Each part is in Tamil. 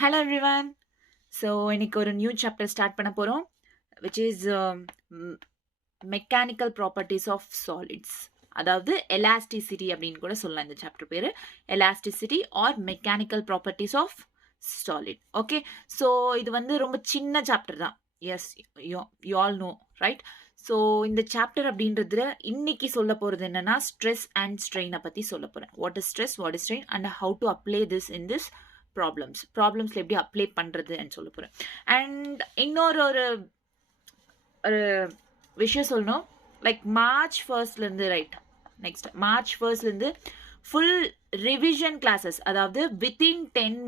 Hello everyone. So இன்னைக்கு ஒரு நியூ சாப்டர் ஸ்டார்ட் பண்ண போறோம் which is mechanical properties of solids. அதாவது எலாஸ்டிசிட்டி அப்படின்னு கூட சொல்லலாம். இந்த சாப்டர் பேரு elasticity or mechanical properties of solid. Okay, so இது வந்து ரொம்ப சின்ன சாப்டர் தான். Yes, you all know right. So இந்த சாப்டர் அப்படின்றதுல இன்னைக்கு சொல்ல போறது என்னன்னா ஸ்ட்ரெஸ் அண்ட் ஸ்ட்ரெயினை பத்தி சொல்ல போறேன். What is stress, what is strain and how to apply this in this ப்ராப்ளம்ஸ்ல எப்படி அப்ளை பண்றதுன்னு சொல்ல போறேன். அண்ட் இன்னொரு ஒரு விஷயம் சொல்லணும். லைக் மார்ச் ஃபர்ஸ்ட்லேருந்து ரைட், நெக்ஸ்ட் மார்ச் ஃபர்ஸ்ட்லேருந்து ஃபுல் ரிவிஷன் கிளாஸஸ், அதாவது வித்தின் 30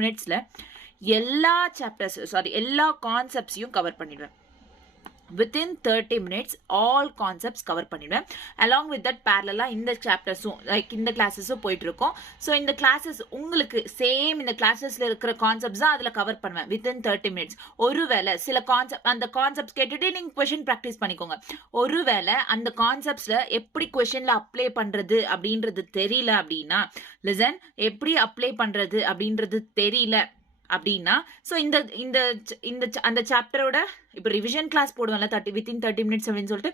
மினிட்ஸில் எல்லா சாப்டர்ஸ் எல்லா கான்செப்ட்ஸையும் கவர் பண்ணிடுவேன். within 30 minutes all concepts cover பண்ணிடுவேன். along with that parallel இந்த சாப்டர்ஸும் லைக் இந்த கிளாஸஸும் போயிட்டு இருக்கோம். ஸோ இந்த கிளாஸஸ் உங்களுக்கு சேம் இந்த கிளாஸஸ்ல இருக்கிற கான்செப்ட்ஸ் தான் அதில் கவர் பண்ணுவேன் within 30 minutes. ஒருவேளை சில அந்த கான்செப்ட்ஸ் கேட்டுட்டு நீங்க கொஸ்டின் ப்ராக்டிஸ் பண்ணிக்கோங்க. ஒருவேளை அந்த கான்செப்ட்ஸ்ல எப்படி கொஸ்டின்ல அப்ளை பண்றது அப்படின்றது தெரியல அப்படின்னா, லிசன், எப்படி அப்ளை பண்றது அப்படின்றது தெரியல அப்படின்னா, ஸோ அந்த சாப்டரோட இப்போ ரிவிஷன் கிளாஸ் போடுவேன்ல வித்தின் 30 மினிட்ஸ் அப்படின்னு சொல்லிட்டு,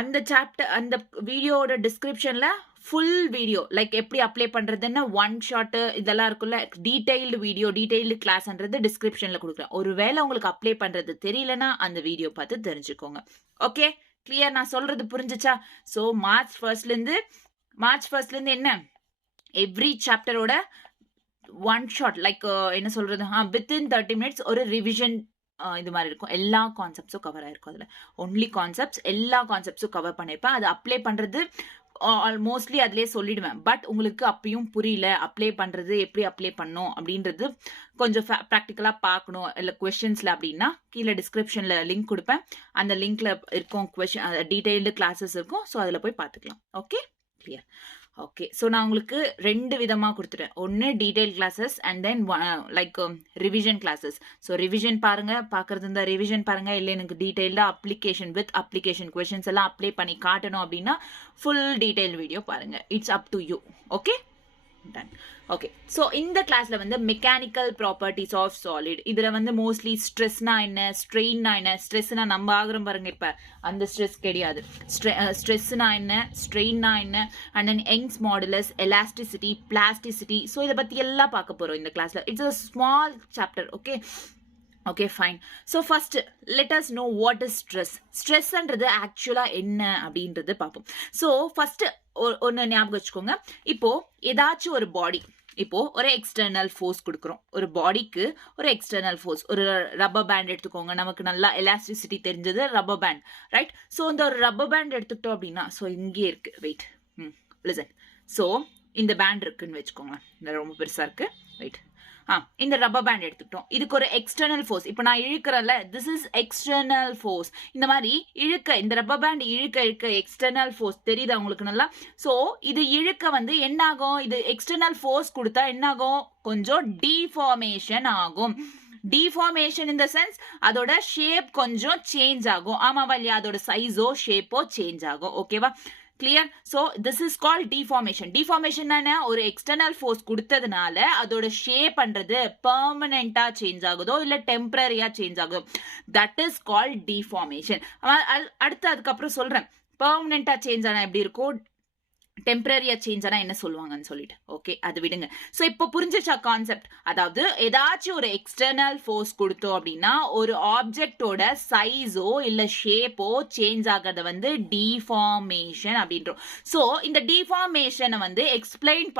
அந்த சாப்டர் அந்த வீடியோட டிஸ்கிரிப்ஷன்ல ஃபுல் வீடியோ லைக் எப்படி அப்ளை பண்றதுன்னு ஒன் ஷார்ட் இதெல்லாம் இருக்குல்ல, டீடைல்டு கிளாஸ்ன்றது டிஸ்கிரிப்ஷன்ல கொடுக்குறேன். ஒருவேளை உங்களுக்கு அப்ளை பண்றது தெரியலன்னா அந்த வீடியோ பார்த்து தெரிஞ்சுக்கோங்க. Okay, clear? நான் சொல்றது புரிஞ்சுச்சா? ஸோ மார்ச் ஃபர்ஸ்ட்லேருந்து என்ன எவ்ரி சாப்டரோட ஒன் ஷார்ட் லைக் என்ன சொல்றது, வித்தின் 30 மினிட்ஸ் ஒரு ரிவிஷன் இது மாதிரி இருக்கும். எல்லா கான்செப்ட்ஸும் கவர் ஆயிருக்கும். அதில் ஒன்லி கான்செப்ட்ஸ், எல்லா கான்செப்ட்ஸும் கவர் பண்ணியிருப்பேன். அது அப்ளை பண்ணுறது மோஸ்ட்லி அதிலே சொல்லிடுவேன். பட் உங்களுக்கு அப்பயும் புரியல அப்ளை பண்ணுறது எப்படி அப்ளை பண்ணும் அப்படின்றது கொஞ்சம் ப்ராக்டிக்கலாக பார்க்கணும் இல்லை கொஸ்டின்ஸில் அப்படின்னா, கீழே டிஸ்கிரிப்ஷனில் லிங்க் கொடுப்பேன். அந்த லிங்க்ல இருக்கும் கொஸ்டின் டீடைல்டு கிளாஸஸ் இருக்கும். ஸோ அதில் போய் பார்த்துக்கலாம். Okay, clear? ஓகே, ஸோ நான் உங்களுக்கு 2 விதமாக கொடுத்துட்டேன். ஒன்று detail classes and then like revision classes. So revision பார்க்கறது இருந்தால் ரிவிஷன் பாருங்க, இல்லை எனக்கு டீடைல்டாக அப்ளிகேஷன் கொஸ்டின்ஸ் எல்லாம் அப்ளை பண்ணி காட்டணும் அப்படின்னா ஃபுல் டீடைல் வீடியோ பாருங்க. It's up to you. Okay, done. Okay, so இந்த கிளாஸ்ல வந்து மெக்கானிக்கல் ப்ராப்பர்ட்டிஸ் ஆஃப் சாலிட், இதுல வந்து மோஸ்ட்லி ஸ்ட்ரெஸ்னா என்ன, ஸ்ட்ரெயின்னா என்ன. ஸ்ட்ரெஸ்னா நம்ம ஆகுறோம் பாருங்க, இப்ப அந்த ஸ்ட்ரெஸ் கிடையாது. ஸ்ட்ரெஸ்னா என்ன, ஸ்ட்ரெயின்னா என்ன, and then Young's modulus, elasticity, plasticity. So இதை பத்தி எல்லாம் பார்க்க போறோம் இந்த கிளாஸ்ல. It's a small chapter. Okay, fine. So first let us know what is stress. ஸ்ட்ரெஸ்ன்றது ஆக்சுவலா என்ன அப்படின்றது பார்ப்போம். ஸோ ஃபர்ஸ்ட் ஒன்று ஞாபகம் வச்சுக்கோங்க. இப்போ ஏதாச்சும் ஒரு பாடி, இப்போ ஒரு எக்ஸ்டர்னல் ஃபோர்ஸ் கொடுக்குறோம். ஒரு பாடிக்கு ஒரு எக்ஸ்டர்னல் ஃபோர்ஸ், ஒரு ரப்பர் பேண்ட் எடுத்துக்கோங்க. நமக்கு நல்லா எலாஸ்டிசிட்டி தெரிஞ்சது ரப்பர் பேண்ட், ரைட்? ஸோ இந்த ஒரு ரப்பர் பேண்ட் எடுத்துக்கிட்டோம் அப்படின்னா, ஸோ இங்கே இருக்கு, வெயிட், லிசன். ஸோ இந்த பேண்ட் இருக்குன்னு வச்சுக்கோங்க, இந்த ரொம்ப பெருசா இருக்கு, ரைட்? இந்த ரப்பர் பேண்ட் எடுத்துக்கிட்டோம். இதுக்கு ஒரு எக்ஸ்டர்னல் ஃபோர்ஸ், இப்போ நான் இழுக்கிறேன்ல, திஸ் இஸ் எக்ஸ்டர்னல் ஃபோர்ஸ். இந்த மாதிரி இந்த ரப்பர் பேண்ட் இழுக்க எக்ஸ்டர்னல் ஃபோர்ஸ் தெரியுது உங்களுக்கு நல்லா? ஸோ இது இழுக்க வந்து என்ன ஆகும், இது எக்ஸ்டர்னல் ஃபோர்ஸ் கொடுத்தா என்ன ஆகும், கொஞ்சம் டிஃபார்மேஷன் ஆகும். டிஃபார்மேஷன் இன் த சென்ஸ் அதோட ஷேப் கொஞ்சம் சேஞ்ச் ஆகும். ஆமாவா இல்லையா? அதோட சைஸோ ஷேப்போ சேஞ்ச் ஆகும். ஓகேவா? Clear? So this is called deformation. Deformation ஒரு எக்ஸ்டர்னல் ஃபோர்ஸ் கொடுத்ததுனால அதோட ஷேப் பண்றது பெர்மனண்டா சேஞ்ச் ஆகுதோ இல்ல டெம்பரரியா சேஞ்ச் ஆகுதோ, தட் இஸ் கால்ட் டிஃபார்மேஷன். அடுத்து அதுக்கப்புறம் சொல்றேன் பெர்மனண்டா சேஞ்ச் ஆனா எப்படி இருக்கும், டெம்பரரியா சேஞ்ச் ஆனா என்ன சொல்லுவாங்கன்னு சொல்லிட்டு. ஓகே, அது விடுங்க. ஸோ இப்போ புரிஞ்சிச்சா கான்செப்ட்? அதாவது ஏதாச்சும் ஒரு எக்ஸ்டர்னல் ஃபோர்ஸ் கொடுத்தோம் அப்படின்னா ஒரு ஆப்ஜெக்டோட சைஸோ இல்ல ஷேப்போ சேஞ்ச் ஆகிறத வந்து டிஃபார்மேஷன் அப்படின்றோம். ஸோ இந்த டிஃபார்மேஷனை வந்து எக்ஸ்பிளைன்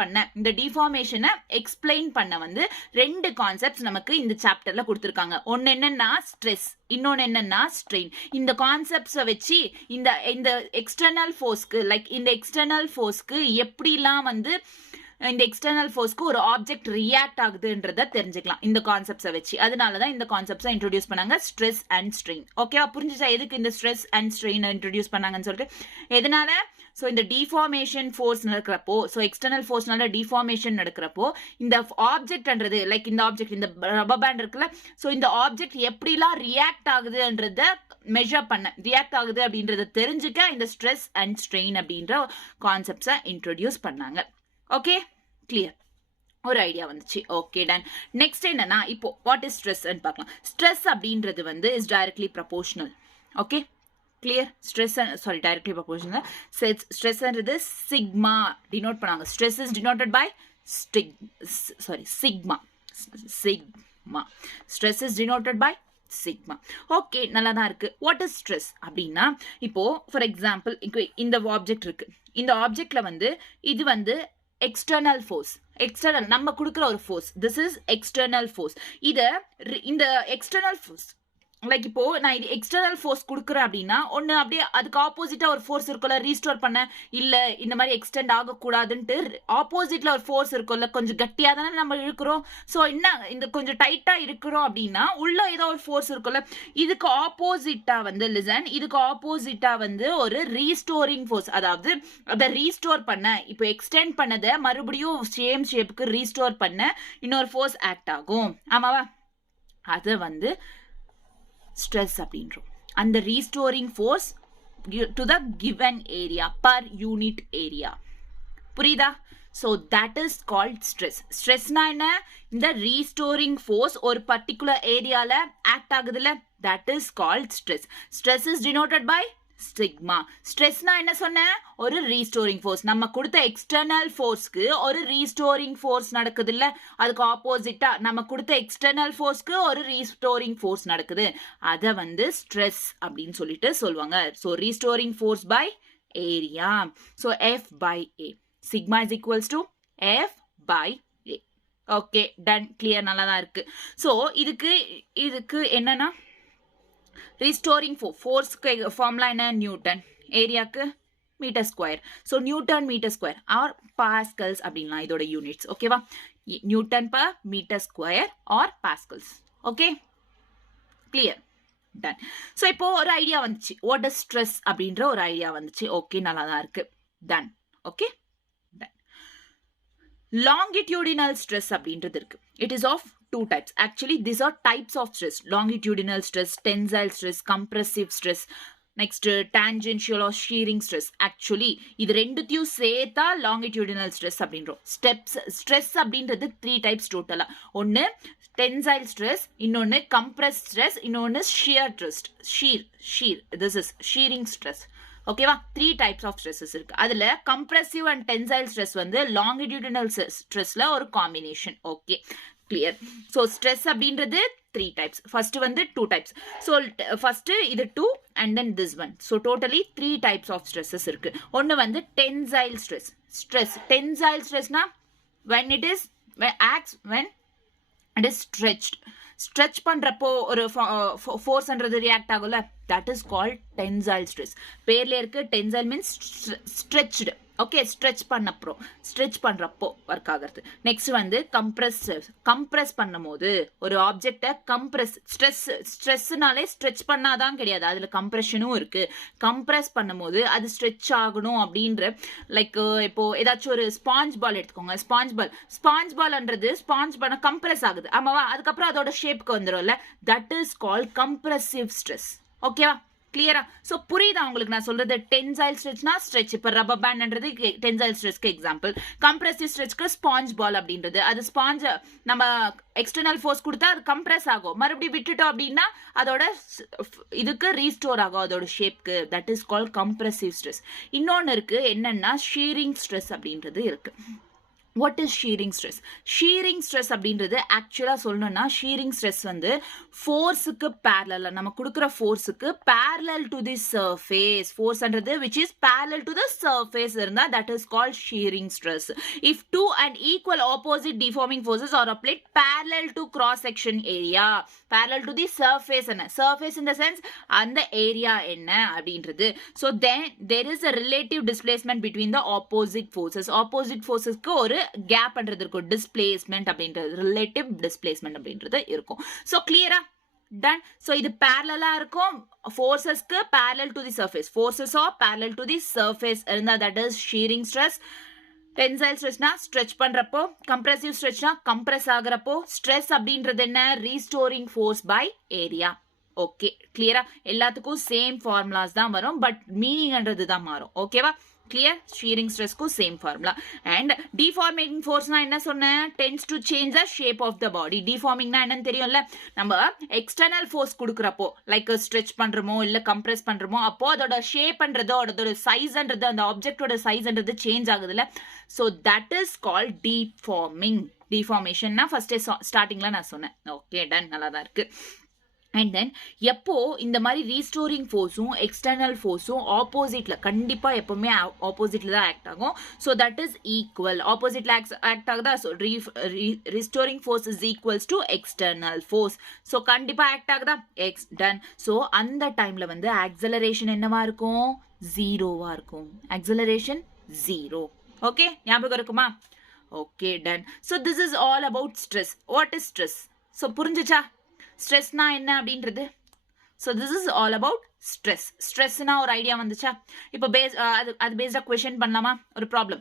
பண்ண வந்து 2 கான்செப்ட்ஸ் நமக்கு இந்த சாப்டர்ல கொடுத்துருக்காங்க. ஒன்னு என்னன்னா ஸ்ட்ரெஸ், இன்னொன்னு என்னன்னா ஸ்ட்ரெயின். இந்த கான்செப்ட்ஸை வச்சு இந்த எக்ஸ்டர்னல் ஃபோர்ஸ்க்கு இந்த எக்ஸ்டர்னல் ஃபோர்ஸ்க்கு எப்படிலாம் வந்து இந்த எக்ஸ்டர்னல் ஃபோர்ஸ்க்கு ஒரு ஆப்ஜெக்ட் ரியாக்ட் ஆகுதுன்றத தெரிஞ்சுக்கலாம் இந்த கான்செப்ட்ஸை வச்சு. அதனாலதான் இந்த கான்செப்ட்ஸை இன்ட்ரோடியூஸ் பண்ணாங்க, ஸ்ட்ரெஸ் அண்ட் ஸ்ட்ரெயின். ஓகேவா? புரிஞ்சுச்சா எதுக்கு இந்த ஸ்ட்ரெஸ் அண்ட் ஸ்ட்ரெயின் இன்ட்ரோடியூஸ் பண்ணாங்கன்னு சொல்லிட்டு? எதனால? ஸோ இந்த டிஃபார்மேஷன் ஃபோர்ஸ் நடக்கிறப்போ, ஸோ எக்ஸ்டர்னல் ஃபோர்ஸ்னால டிஃபார்மேஷன் நடக்கிறப்போ இந்த ஆப்ஜெக்ட்ன்றது லைக் இந்த ஆப்ஜெக்ட், இந்த ரப்பர் பேண்ட் இருக்குல்ல, ஸோ இந்த ஆப்ஜெக்ட் எப்படிலாம் ரியாக்ட் ஆகுதுன்றத மெஷர் பண்ண, ரியாக்ட் ஆகுது அப்படின்றத தெரிஞ்சுக்க இந்த ஸ்ட்ரெஸ் அண்ட் ஸ்ட்ரெயின் அப்படின்ற கான்செப்ட்ஸை இன்ட்ரோடியூஸ் பண்ணாங்க. Okay, clear? ஒரு ஐடியா வந்துச்சு. Okay done. நெக்ஸ்ட் என்னன்னா இப்போ வாட் இஸ் ஸ்ட்ரெஸ் பார்க்கலாம். ஸ்ட்ரெஸ் அப்படின்றது வந்து is directly proportional. Okay clear. Stress sorry directly proportional. ஸ்ட்ரெஸ்ன்றது சிக்மா டினோட் பண்ணாங்க. Stress is denoted by sigma. Stress is denoted by sigma. Okay நல்லா தான் இருக்கு. வாட் இஸ் ஸ்ட்ரெஸ் அப்படின்னா இப்போ ஃபார் எக்ஸாம்பிள் இந்த ஆப்ஜெக்ட் இருக்கு. இந்த ஆப்ஜெக்ட்ல வந்து இது வந்து எக்ஸ்டர்னல் ஃபோர்ஸ். எக்ஸ்டர்னல் நம்ம கொடுக்குற ஒரு force. This is external force. இந்த எக்ஸ்டர்னல் ஃபோர்ஸ் லைக் இப்போ நான் இது எக்ஸ்டர்னல் ஃபோர்ஸ் கொடுக்குறேன் அப்படின்னா ஒன்று அப்படியே அதுக்கு ஆப்போசிட்டா ஒரு ஃபோர்ஸ் இருக்கும்ல ரீஸ்டோர் பண்ண, இல்லை இந்த மாதிரி எக்ஸ்டெண்ட் ஆகக்கூடாதுன்ட்டு ஆப்போசிட்ல ஒரு ஃபோர்ஸ் இருக்கும்ல, கொஞ்சம் கட்டியாக தானே நம்ம இழுக்கிறோம். ஸோ என்ன இந்த கொஞ்சம் டைட்டா இருக்கிறோம் அப்படின்னா உள்ள ஏதோ ஒரு ஃபோர்ஸ் இருக்கும்ல, இதுக்கு ஆப்போசிட்டா வந்து லிசன், இதுக்கு ஆப்போசிட்டா வந்து ஒரு ரீஸ்டோரிங் ஃபோர்ஸ், அதாவது அதை ரீஸ்டோர் பண்ண, இப்போ எக்ஸ்டெண்ட் பண்ணதை மறுபடியும் சேம் ஷேப்புக்கு ரீஸ்டோர் பண்ண இன்னொரு ஃபோர்ஸ் ஆக்ட் ஆகும். ஆமாவா? அதை வந்து ஸ்ட்ரெஸ் அப்படின்றோம். அந்த restoring force to the given area per unit area. புரியுதா? So that is called stress. ஸ்ட்ரெஸ்னா என்ன? இந்த ரீஸ்டோரிங் ஃபோர்ஸ் ஒரு பர்டிகுலர் ஏரியால ஆக்ட் ஆகுதுல்ல, that is called stress. Stress is denoted by sigma. ஸ்ட்ரெஸ்னா என்ன சொன்னேன்? ஒரு ரீஸ்டோரிங் ஃபோர்ஸ். நம்ம கொடுத்த எக்ஸ்டர்னல் ஃபோர்ஸ்க்கு ஒரு ரீஸ்டோரிங் ஃபோர்ஸ் நடக்குது இல்ல, அதுக்கு ஆப்போசிட்டா நம்ம கொடுத்த எக்ஸ்டர்னல் ஃபோர்ஸ்க்கு ஒரு ரீஸ்டோரிங் ஃபோர்ஸ் நடக்குது. அதை வந்து ஸ்ட்ரெஸ் அப்படின்னு சொல்லிட்டு சொல்லுவாங்க. So restoring force by area. So F by A. Sigma is equals to F by A. Okay done. Clear. நல்லா தான் இருக்கு. ஸோ இதுக்கு என்னன்னா ரீஸ்டோரிங் ஃபோர்ஸ்க்கு ஃபார்முலா என்ன? நியூட்டன். ஏரியாக்கு metre square. So newton metre square or pascals அப்படின்லாம் இதோட யூனிட்ஸ். ஓகேவா? Newton per metre square or pascals. Okay clear. Done. So இப்போ ஒரு ஐடியா வந்துச்சு. வாட் இஸ் ஸ்ட்ரெஸ் அப்படின்ற ஒரு ஐடியா வந்துச்சு. ஓகே நல்லா தான் இருக்கு. Done. Okay done. Longitudinal stress அப்படின்றது இருக்கு. It is of two types. Actually, these are types of stress. Longitudinal stress, tensile stress, compressive stress, next tangential or shearing stress. Actually, இது ரெண்டுத்தையும் சேர்த்தா longitudinal stress அப்படின்றோம். Stress அப்படின்றது 3 types டோட்டலா. ஒன்று tensile stress, இன்னொன்று compressed stress, இன்னொன்று shear stress. This is shearing stress. ஓகேவா? 3 types of stresses இருக்கு. அதுல compressive and tensile stress வந்து longitudinal stressல ஒரு combination. Okay clear. So stress அப்படின்றது 3 types. First வந்து 2 types. So first இது 2 and then this one. So totally 3 types of stresses இருக்கு. ஒன்னு வந்து tensile stress. Tensile stressனா when it is stretch பண்றப்போ ஒரு ஃபோர்ஸ்ன்றது ரியாக்ட் ஆகும்ல, that is called tensile stress. பேர்ல இருக்கு tensile means stretched. Okay stretch பண்றப்போ ஒர்க் ஆகிறது. நெக்ஸ்ட் வந்து கம்ப்ரெஸ் பண்ணும் போது ஒரு ஆப்ஜெக்டை ஸ்ட்ரெஸ்னாலே ஸ்ட்ரெச் பண்ணாதான் கிடையாது, அதுல கம்ப்ரெஷனும் இருக்கு. கம்ப்ரெஸ் பண்ணும் போது அது ஸ்ட்ரெச் ஆகணும் அப்படின்ற லைக் இப்போ ஏதாச்சும் ஒரு ஸ்பாஞ்ச் பால் எடுத்துக்கோங்க. ஸ்பாஞ்ச் பால்ன்றது ஸ்பாஞ்ச் பண்ண கம்ப்ரெஸ் ஆகுது. ஆமாவா? அதுக்கப்புறம் அதோட ஷேப்க்கு வந்துடும்ல, that is called compressive stress. ஓகேவா? கிளியரா? சோ புரியுதா உங்களுக்கு நான் சொல்றது? டென்சைல் ஸ்ட்ரெச்னா ஸ்ட்ரெச். இப்ப ரப்பர் பேண்ட்ன்றது டென்சைல் ஸ்ட்ரெச்க்கு எக்ஸாம்பிள். கம்ப்ரெசிவ் ஸ்ட்ரெச்க்கு ஸ்பாஞ்ச் பால் அப்படின்றது, அது ஸ்பாஞ்ச் நம்ம எக்ஸ்டர்னல் ஃபோர்ஸ் கொடுத்தா அது கம்ப்ரெஸ் ஆகும், மறுபடியும் விட்டுட்டோம் அப்படின்னா அதோட இதுக்கு ரீஸ்டோர் ஆகும் அதோட ஷேப்க்கு. That is called compressive stress. இன்னொன்னு இருக்கு என்னன்னா ஷீரிங் ஸ்ட்ரெஸ் அப்படின்றது இருக்கு. What is shearing stress? Shearing stress அப்படின்றது ஆக்சுவலா சொல்லணும்னா ஷீரிங் ஸ்ட்ரெஸ் வந்து ஃபோர்ஸுக்கு பேரலா, நம்ம கொடுக்குற ஃபோர்ஸுக்கு பேரலல் டு தி சர்ஃபேஸ், ஃபோர்ஸ்ன்றது which is parallel to the surface இருந்தா that is called shearing stress. If two and equal opposite deforming forces are applied parallel to cross section area, parallel to the surface, என்ன surface in the sense அந்த ஏரியா என்ன அப்படின்றது. So then there is a relative displacement between the opposite forces. Opposite forcesக்கு ஒரு கேப் பண்றது இருக்கும், டிஸ்பிளேஸ்மெண்ட் அப்படின்றது, ரிலேட்டிவ் டிஸ்பிளேஸ்மெண்ட் அப்படின்றது இருக்கும். சோ கிளியரா? டன். சோ இது பேரலலா இருக்கும் ஃபோர்சஸ்க்கு parallel to the surface. Forces are parallel to the surface இருந்தா that is shearing stress. Tensile ஸ்ட்ரெஸ்னா ஸ்ட்ரெச் பண்றப்போ, கம்ப்ரெசிவ் ஸ்ட்ரெச்னா கம்ப்ரெஸ் ஆகுறப்போ. ஸ்ட்ரெஸ் அப்படின்றது என்ன? Restoring force by area. Okay கிளியரா? எல்லாத்துக்கும் சேம் ஃபார்முலாஸ் தான் வரும், பட் மீனிங்ன்றது தான் மாறும். ஓகேவா? clear? Shearing stress ku same formula. And deforming force na enna sonna tends to change the shape of the body. Deforming na enna theriyumla நம்ம external force குடுக்குறப்போ like stretch பண்றோமோ இல்ல compress பண்றோமோ அப்போ அதோட shape பண்றது அதோட size ன்றது அந்த object ஓட size ன்றது change ஆகுதுல. So that is called deforming. Deformation na first startingல நான் சொன்னேன். Okay, done. நல்லா தான் இருக்கு. அண்ட் தென் எப்போ இந்த மாதிரி ரீஸ்டோரிங் ஃபோர்ஸும் எக்ஸ்டர்னல் ஃபோர்ஸும் ஆப்போசிட்ல கண்டிப்பா எப்பவுமே ஆப்போசிட்ல தான் ஆக்ட் ஆகும். So that is equal. ஆப்போசிட்ல ஆக்ட் ஆகுதா? So restoring force is equals to external force. So கண்டிப்பா ஆக்ட் ஆகுதா? எக்ஸ் டன். ஸோ அந்த டைம்ல வந்து ஆக்சலரேஷன் என்னவா இருக்கும்? ஜீரோவா இருக்கும். Acceleration zero. ஓகே, ஞாபகம் இருக்குமா? Okay, done. So this is all about stress. What is stress? So புரிஞ்சுச்சா ஸ்ட்ரெஸ்னா என்ன அப்படின்றது? So this is all about stress. ஸ்ட்ரெஸ்னா ஒரு ஐடியா வந்துச்சா? இப்போ அது பேஸ்டா கொஸ்டின் பண்ணலாமா? ஒரு problem.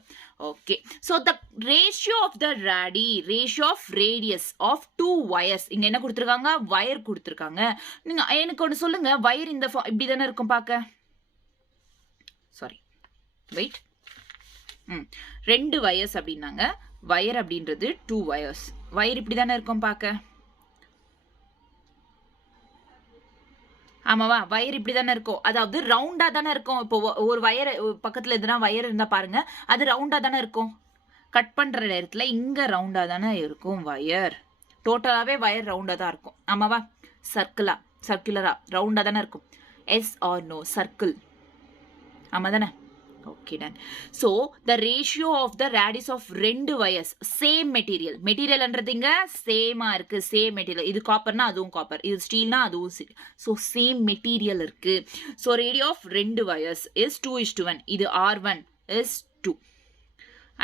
Okay, so the ratio of the ratio of radius of two wires. இங்க என்ன கொடுத்துருக்காங்க? வயர் கொடுத்துருக்காங்க. நீங்க எனக்கு ஒன்று சொல்லுங்க, வயர் இந்த இப்படி தானே இருக்கும் பார்க்க. Sorry, wait. ரெண்டு வயர்ஸ் அப்படின்னாங்க. வயர் அப்படின்றது டூ வயர்ஸ். வயர் இப்படி தானே இருக்கும் பார்க்க. ஆமாவா? வயர் இப்படி தானே இருக்கும். அதாவது ரவுண்டா தானே இருக்கும். இப்போ ஒரு வயர் பக்கத்துல எதுனா வயர் இருந்தா பாருங்க, அது ரவுண்டா தானே இருக்கும். கட் பண்ற நேரத்துல இங்க ரவுண்டா தானே இருக்கும் வயர். டோட்டலாவே வயர் ரவுண்டா தான் இருக்கும். ஆமாவா? சர்க்குலரா ரவுண்டா தானே இருக்கும். Yes or no? சர்க்கிள். ஆமா தானே? Okay, done. So the ratio of the radius of ரெண்டு வயர்ஸ் சேம் மெட்டீரியல்ன்றது இங்க சேமா இருக்கு. Same material. இது காப்பர்னா அதுவும் காப்பர், இது ஸ்டீல்னா அதுவும் ஸ்டீல். ஸோ சேம் மெட்டீரியல் இருக்கு. ஸோ ரேடியோ ஆஃப் ரெண்டு வயர்ஸ் இஸ் 2:1. இது R1 is 2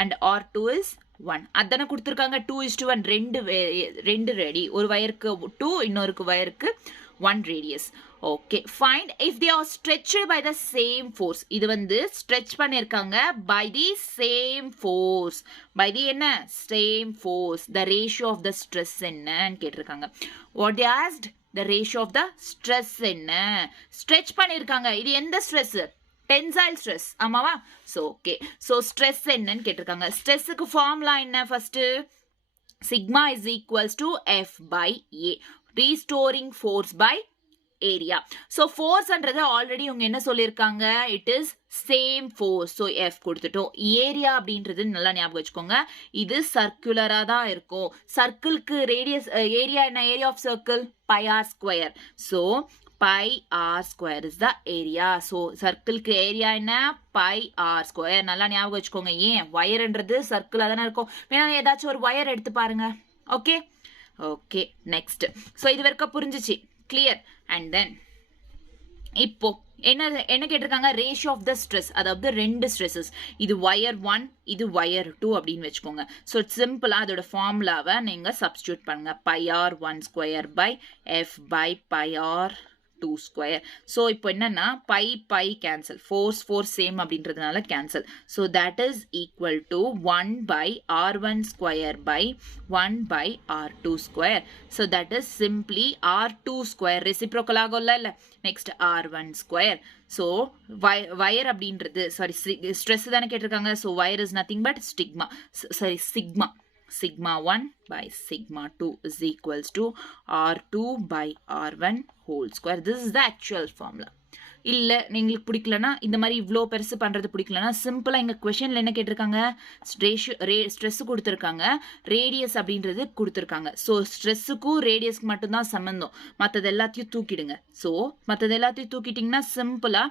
and R2 is 1. அதானே கொடுத்துருக்காங்க. 2:1. ரெண்டு ரேடி. ஒரு வயருக்கு 2, இன்னொருக்கு வயருக்கு 1 radius. Okay, find if they are stretched by the same force. இது வந்து stretch பண்ணிருக்காங்க by the same force. by the என்ன? Same force. The ratio of the stress என்னன்னு கேட்டிருக்காங்க. What they asked? The ratio of the stress என்ன? Stretch பண்ணிருக்காங்க. இது எந்த stress? Tensile stress. ஆமாவா? So okay. So stress என்னன்னு கேட்டிருக்காங்க. ஸ்ட்ரெஸ்ஸுக்கு ஃபார்முலா என்ன? First sigma is equals to F by A. Restoring force by area. So force அன்றது ஆல்ரெடி உங்க என்ன சொல்லியிருக்காங்க? It is same force. So F கொடுத்துட்டோம். ஏரியா அப்படின்றது நல்லா ஞாபகம் வச்சுக்கோங்க. இது சர்க்குலரா தான் இருக்கும். சர்க்கிள்க்கு ரேடியஸ் ஏரியா என்ன? Area of circle pi r square. So pi r square is the area. So சர்க்கிள்க்கு ஏரியா என்ன? pi r square. நல்லா ஞாபகம் வச்சுக்கோங்க. ஏன்? வயர்ன்றது சர்க்கிளா தானே இருக்கும். வேணா ஏதாச்சும் ஒரு வயர் எடுத்து பாருங்க. Okay, okay, next. ஸோ இது வரைக்கும் புரிஞ்சிச்சு. கிளியர். அண்ட் தென் இப்போ என்ன கேட்டிருக்காங்க? Ratio of the stress. அதாவது ரெண்டு ஸ்ட்ரெஸ்ஸஸ். இது வயர் 1, இது வயர் 2 அப்படின்னு வச்சுக்கோங்க. ஸோ சிம்பிளா அதோட ஃபார்முலாவை நீங்க சப்ஸ்டியூட் பண்ணுங்க. pi r1 square by f by pi r2 square. So இப்போ என்னன்னா pi கேன்சல், ஃபோர்ஸ் சேம் அப்படின்றதுனால cancel. So that is equal to 1 by r1 square by 1 by r2 square. So that is simply r2 square. Reciprocal ஆகும்ல இல்லை? Next r1 square. So wire அப்படின்றது சாரி ஸ்ட்ரெஸ் தானே கேட்டிருக்காங்க. So wire is nothing but sigma 1 by sigma 2 is equals to r2 by r1 whole square. This is the actual formula. இல்லை நீங்களுக்கு பிடிக்கலனா, இந்த மாதிரி இவ்வளோ பெருசு பண்ணுறது பிடிக்கலனா, சிம்பிளாக எங்கள் கொஷனில் என்ன கேட்டிருக்காங்க? ஸ்ட்ரெஸ் கொடுத்துருக்காங்க, ரேடியஸ் அப்படின்றது கொடுத்துருக்காங்க. ஸோ ஸ்ட்ரெஸ்ஸுக்கும் ரேடியஸ்க்கு மட்டும்தான் சம்மந்தம். மற்றது எல்லாத்தையும் தூக்கிடுங்க. ஸோ மற்றது எல்லாத்தையும் தூக்கிட்டிங்கன்னா சிம்பிளாக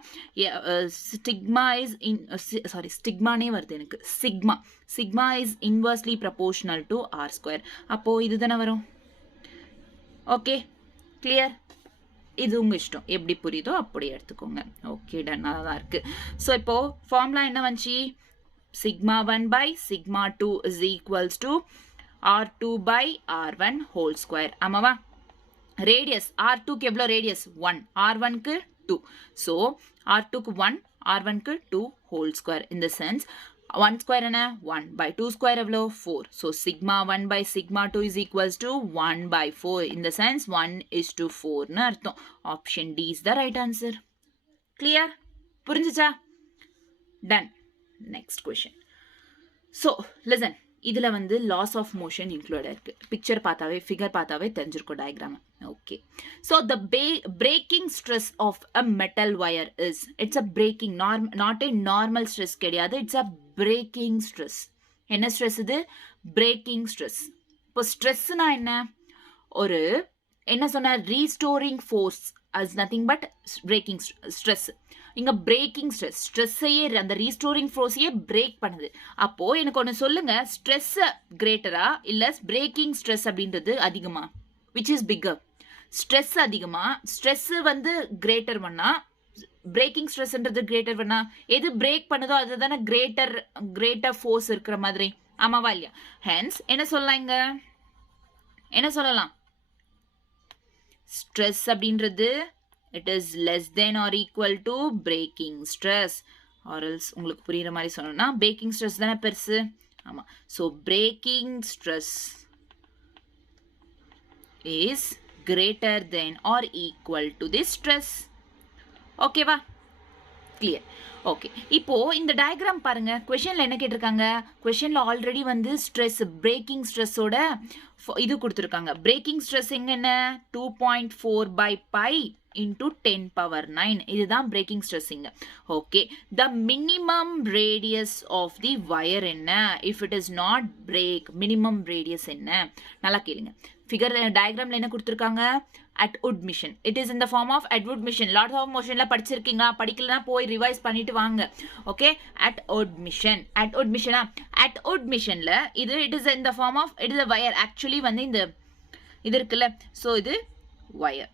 ஸ்டிக்மானே வருது எனக்கு. Sigma is inversely proportional to r square. அப்போது இது தானே வரும். Okay, clear. இது உங்க இஷ்டம், எப்படி புரியுதோ அப்படி எடுத்துக்கோங்க. Okay, done. நல்லா தான் இருக்கு. ஸோ இப்போ ஃபார்முலா என்ன வந்துச்சு? sigma 1 by sigma 2 is equals to r2 by r1 whole square. ஆமாவா? ரேடியஸ் r2க்கு எவ்வளோ ரேடியஸ்? 1, r1க்கு 2. ஸோ r2க்கு 1, r1க்கு 2 whole square. In the sense 1 square என்ன? 1 by 2 square எவ்வளோ? 4. So sigma 1 by sigma 2 is equals to 1 by 4. In the sense 1:4 ன்னு அர்த்தம். Option D is the right answer. Clear? புரிஞ்சுச்சா? Done. next question. So listen, இதுல வந்து லாஸ் ஆஃப் மோஷன் இன்க்ளூட் இருக்கு. பிக்சர் பார்த்தாவே ஃபிகர் பார்த்தாவே தெரிஞ்சிருக்கும் diagram. Okay, so the breaking stress of a metal wire is, it's a breaking, not a normal stress கிடையாது, இட்ஸ் அ பிரேக்கிங் ஸ்ட்ரெஸ். என்ன ஸ்ட்ரெஸ் இது? Breaking stress. இப்போ ஸ்ட்ரெஸ்னா என்ன? ஒரு என்ன சொன்ன, restoring force as nothing but breaking stress. இங்க பிரேக்கிங் ஸ்ட்ரெஸ், ஸ்ட்ரெஸ்ஸையே அந்த ரீஸ்டோரிங் ஃபோர்ஸையே பிரேக் பண்ணுது. அப்போ எனக்கு ஒன்று சொல்லுங்க, ஸ்ட்ரெஸ் கிரேட்டரா இல்ல பிரேக்கிங் ஸ்ட்ரெஸ் அப்படின்றது அதிகமா? Which is bigger? ஸ்ட்ரெஸ் அதிகமா? ஸ்ட்ரெஸ் வந்து கிரேட்டர் பண்ணா, பிரேக்கிங் ஸ்ட்ரெஸ்ன்றது கிரேட்டர் பண்ணா, எது பிரேக் பண்ணுதோ அதுதானே கிரேட்டர் ஃபோர்ஸ் இருக்கிற மாதிரி, ஆமாவா இல்லையா? ஹென்ஸ் என்ன சொல்லலாம், இங்க என்ன சொல்லலாம்? ஸ்ட்ரெஸ் அப்படின்றது it is less than or equal to breaking stress, or else உங்களுக்கு புரியுற மாதிரி சொன்னோம்னா breaking stress தானே பெருசு. ஆமா, so breaking stress is greater than or equal to this stress. ஓகேவா? கிளியர். ஓகே, இப்போ இந்த டயக்ராம் பாருங்க. கொஸ்டின்ல என்ன கேட்டிருக்காங்க? கொஸ்டின்ல ஆல்ரெடி வந்து ஸ்ட்ரெஸ், பிரேக்கிங் ஸ்ட்ரெஸ்ஸோட இது கொடுத்துருக்காங்க. பிரேக்கிங் ஸ்ட்ரெஸ் எங்க என்ன? 2.4 by pi into 10 power 9. இதுதான் பிரேக்கிங் ஸ்ட்ரெஸ் இங்க. Okay, the minimum radius of the wire என்ன? if it is not break, minimum radius என்ன? நல்லா கேளுங்க. ஃபிகர் டயக்ராம்ல என்ன கொடுத்துருக்காங்க? Atwood mission. It is in the form of Atwood mission. Laws of motionல படிச்சிருக்கீங்களா? படிக்கலனா போய் ரிவைஸ் பண்ணிட்டு வாங்க. Okay, Atwood mission. Atwood mission Atwood missionல இது it is in the form of, it is a wire. Actually வந்து இந்த இது இருக்குல்ல, so இது wire.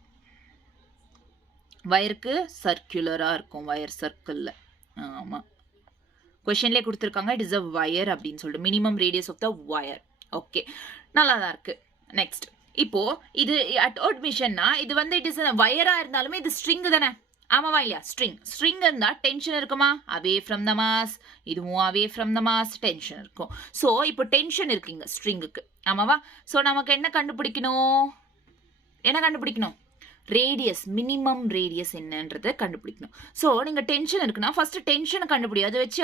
வயருக்கு சர்க்குலரா இருக்கும், வயர் சர்க்கிள்ல. ஆமா, கொஸ்டின்லேயே கொடுத்துருக்காங்க இட் இஸ் அ வயர் அப்படின்னு சொல்லிட்டு, minimum radius of the wire. Okay, நல்லா தான் இருக்கு. நெக்ஸ்ட், இப்போ இது அட்வுட் மிஷன்னா இது வந்து இட் இஸ் வயரா இருந்தாலுமே இது ஸ்ட்ரிங் தானே, ஆமாவா இல்லையா? ஸ்ட்ரிங் இருந்தா டென்ஷன் இருக்குமா? Away from the mass. இதுவும் away from the mass, tension இருக்கும். ஸோ இப்போ டென்ஷன் இருக்குங்க ஸ்ட்ரிங்குக்கு, ஆமாவா? ஸோ நமக்கு என்ன கண்டுபிடிக்கணும்? ரேடியஸ், மினிமம் ரேடியஸ் என்னன்றதை கண்டுபிடிக்கணும். ஸோ நீங்கள் டென்ஷன் இருக்குன்னா ஃபர்ஸ்ட் டென்ஷனை கண்டுபிடி, அதை வச்சு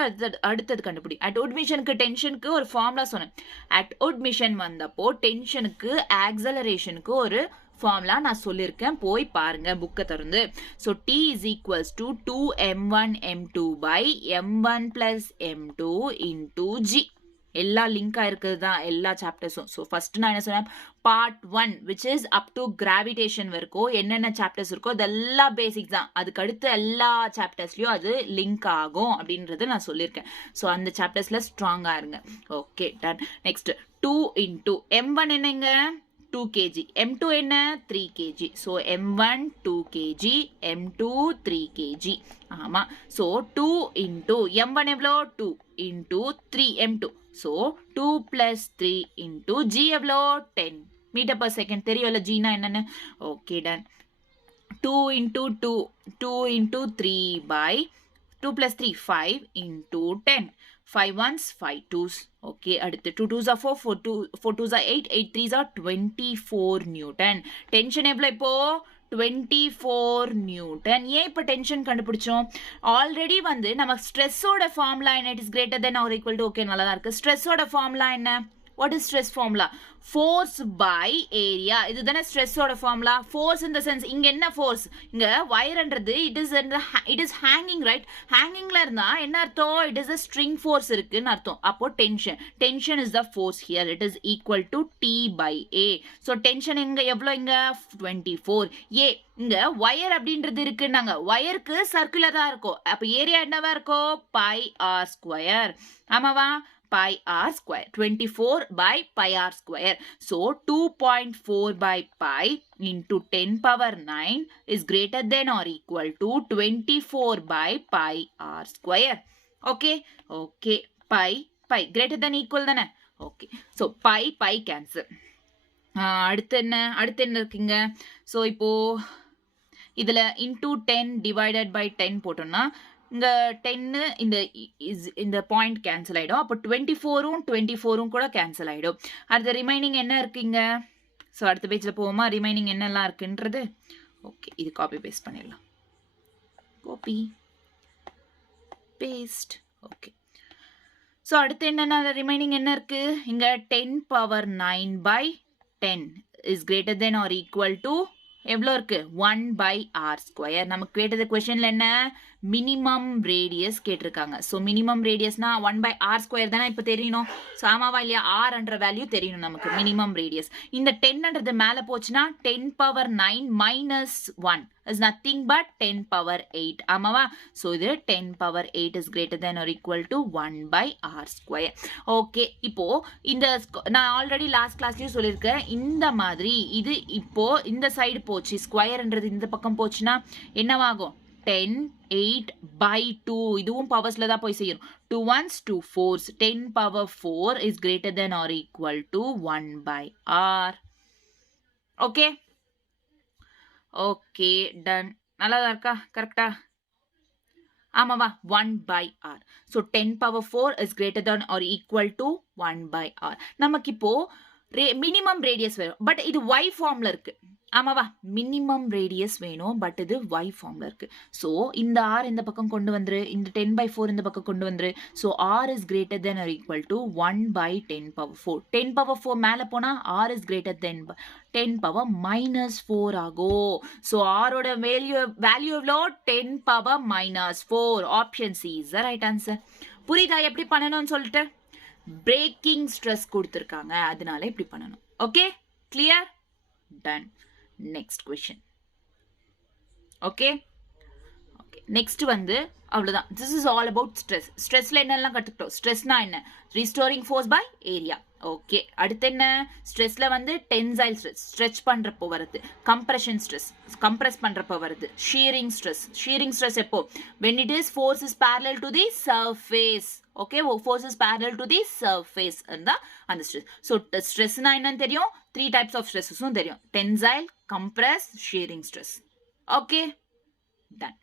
அடுத்தது கண்டுபிடி. அட்வுட் மிஷனுக்கு டென்ஷனுக்கு ஒரு ஃபார்முலா சொன்னேன். அட்வுட் மிஷன் வந்தப்போ டென்ஷனுக்கு ஆக்சலரேஷனுக்கு ஒரு ஃபார்முலா நான் சொல்லியிருக்கேன், போய் பாருங்க புக்கை திறந்து. So T is equals to 2m1 m2 by m1 plus m2 into g. எல்லா லிங்க் ஆயிருக்குது தான் எல்லா சாப்டர்ஸும். ஸோ ஃபர்ஸ்ட் நான் என்ன சொன்னேன், part 1 which is up to gravitation வரைக்கும் என்னென்ன சாப்டர்ஸ் இருக்கோ அதெல்லாம் பேசிக்ஸ் தான். அதுக்கு அடுத்து எல்லா சாப்டர்ஸ்லயும் அது லிங்க் ஆகும் அப்படின்றது நான் சொல்லியிருக்கேன். ஸோ அந்த சாப்டர்ஸ்ல ஸ்ட்ராங்கா இருங்க. Okay, done. Next 2 into m1 என்னங்க? 2 kg. m2 என்ன? 3 kg. So m1 2 kg, m2 3 kg. ஆமா, ஸோ 2 into m1 எவ்வளோ? 2 into 3 m2. So 2 plus 3 into g எவ்வளோ? 10 மீட்டர் பர் செகண்ட். தெரியும்ல ஜினா என்னன்னு? Okay, done. 2 into 2 into 3 by 2 plus 3 5 into 10. 5 ones 5 twos. Okay, அடுத்து 2 twos are 4, 4 twos are 8, 8 threes are 24 Newton. Tension எவ்வளோ இப்போ? 24 நியூட்டன். ஏன் இப்போ டென்ஷன் கண்டுபிடிச்சோம்? ஆல்ரெடி வந்து நம்ம ஸ்ட்ரெஸ்ஸோட ஃபார்முலா என்ன? It is greater than or equal to. Okay, நல்லா தான் இருக்கு. ஸ்ட்ரெஸ்ஸோட ஃபார்முலா என்ன? What is stress formula? Force by area. இதுதானே ஸ்ட்ரெஸ்ஸோட formula. Force in the sense இங்க என்ன ஃபோர்ஸ்? இங்க வயர்ன்றது இட் இஸ் ஹேங்கிங், ரைட்? ஹேங்கிங்ல இருந்தா என்ன அர்த்தம்? It is a string force இருக்குன்னு அர்த்தம். அப்போ tension is the force here. It is equal to T by A. So tension இங்க எவ்வளோ? இங்க 24. ஏ இங்க வயர் அப்படின்றது இருக்குன்னாங்க. வயருக்கு சர்க்குலரா இருக்கும். அப்போ ஏரியா என்னவா இருக்கும்? Pi r square. ஆமாவா? pi r square. 24 by pi r square. So 2.4 by pi into 10 power 9 is greater than or equal to 24 by pi r square. Okay? Okay. Pi greater than equal தானே? Okay. So pi cancel. அடுத்து என்ன இருக்குங்க? ஸோ இப்போ இதுல into 10 divided by 10 போட்டோம்னா இங்க 10 இந்த பாயிண்ட் கேன்சல் ஆயிடும். அப்போ 24ம் கூட கேன்சல் ஆயிடும். அடுத்த ரிமைனிங் என்ன இருக்குங்க? ஸோ அடுத்த பேஜில் போவோமா? ரிமைனிங் என்னெல்லாம் இருக்குன்றது. ஓகே, இது காப்பி பேஸ்ட் பண்ணிடலாம். Copy paste. ஓகே, ஸோ அடுத்து என்னென்ன ரிமைனிங் என்ன இருக்கு இங்க 10 power 9 by 10 is greater than or equal to எவ்வளோ இருக்கு 1 by r ஸ்கொயர். நமக்கு கேட்டது கொஸ்டின்ல என்ன மினிமம் ரேடியஸ் கேட்டிருக்காங்க. ஸோ மினிமம் ரேடியஸ்னா 1 by r ஸ்கொயர் தானே இப்போ தெரியணும். ஸோ ஆமாவா இல்லையா r என்ற வேல்யூ தெரியணும் நமக்கு மினிமம் ரேடியஸ். இந்த 10ன்றது மேலே போச்சுன்னா 10 power 9 minus 1 is nothing but 10 power 8 ஆமாவா. ஸோ இது 10 power 8 is greater than or equal to 1 by r square. Okay, இப்போ இந்த நான் ஆல்ரெடி லாஸ்ட் கிளாஸ்லயும் சொல்லியிருக்கேன். இந்த மாதிரி இது இப்போ இந்த சைடு போச்சு ஸ்கொயர்ன்றது இந்த பக்கம் போச்சுன்னா என்னவாகும் 10 8 by 2 இதுவும் பவர்ஸ்ல தான் போய் செய்யணும். 2 1s 2 4s 10 power 4 is greater than or equal to 1 by r. Okay okay done. நல்லா தான் இருக்கா கரெக்டா? ஆமாவா 1 by r. So 10 power 4 is greater than or equal to 1 by r. நமக்கு இப்போ மினிமம் ரேடியஸ் வேணும், பட் இது y ஃபார்ம்ல இருக்கு. ஆமாவா மினிமம் ரேடியஸ் வேணும், பட் இது y ஃபார்ம்ல இருக்கு. ஸோ இந்த r இந்த பக்கம் கொண்டு வந்துரு, இந்த 10 by 4 இந்த பக்கம் கொண்டு வந்துரு. So r is greater than or equal to 1 by 10 power 4. 10 power 4 மேலே போனா r is greater than 10 power minus 4 ஆகும். ஸோ r ஓட வேல்யூ எவ்வளோ 10 power minus 4. Option C is the right answer. புரியுதா எப்படி பண்ணணும்னு சொல்லிட்டு? பிரேக்கிங் ஸ்ட்ரெஸ் கொடுத்துருக்காங்க, அதனால இப்படி பண்ணணும். Okay clear done. Next question. Okay okay next வந்து அவ்வளோதான். This is all about stress. ஸ்ட்ரெஸ்ல என்னெல்லாம் கற்றுக்கிட்டோம்? ஸ்ட்ரெஸ்னா என்ன? Restoring force by area. Okay அடுத்து என்ன? ஸ்ட்ரெஸ்ல வந்து டென்சைல் ஸ்ட்ரெஸ் ஸ்ட்ரெச் பண்றப்போ வருது. கம்ப்ரெஷன் ஸ்ட்ரெஸ் கம்ப்ரெஸ் பண்றப்போ வருது. ஷீரிங் ஸ்ட்ரெஸ் எப்போ? when it is force is parallel to the surface. Okay force is parallel to the surface இருந்தா அந்த ஸ்ட்ரெஸ். ஸோ ஸ்ட்ரெஸ்னா என்னன்னு தெரியும், 3 types of ஸ்ட்ரெஸ்ஸும் தெரியும். Tensile, compress, shearing stress. Okay done.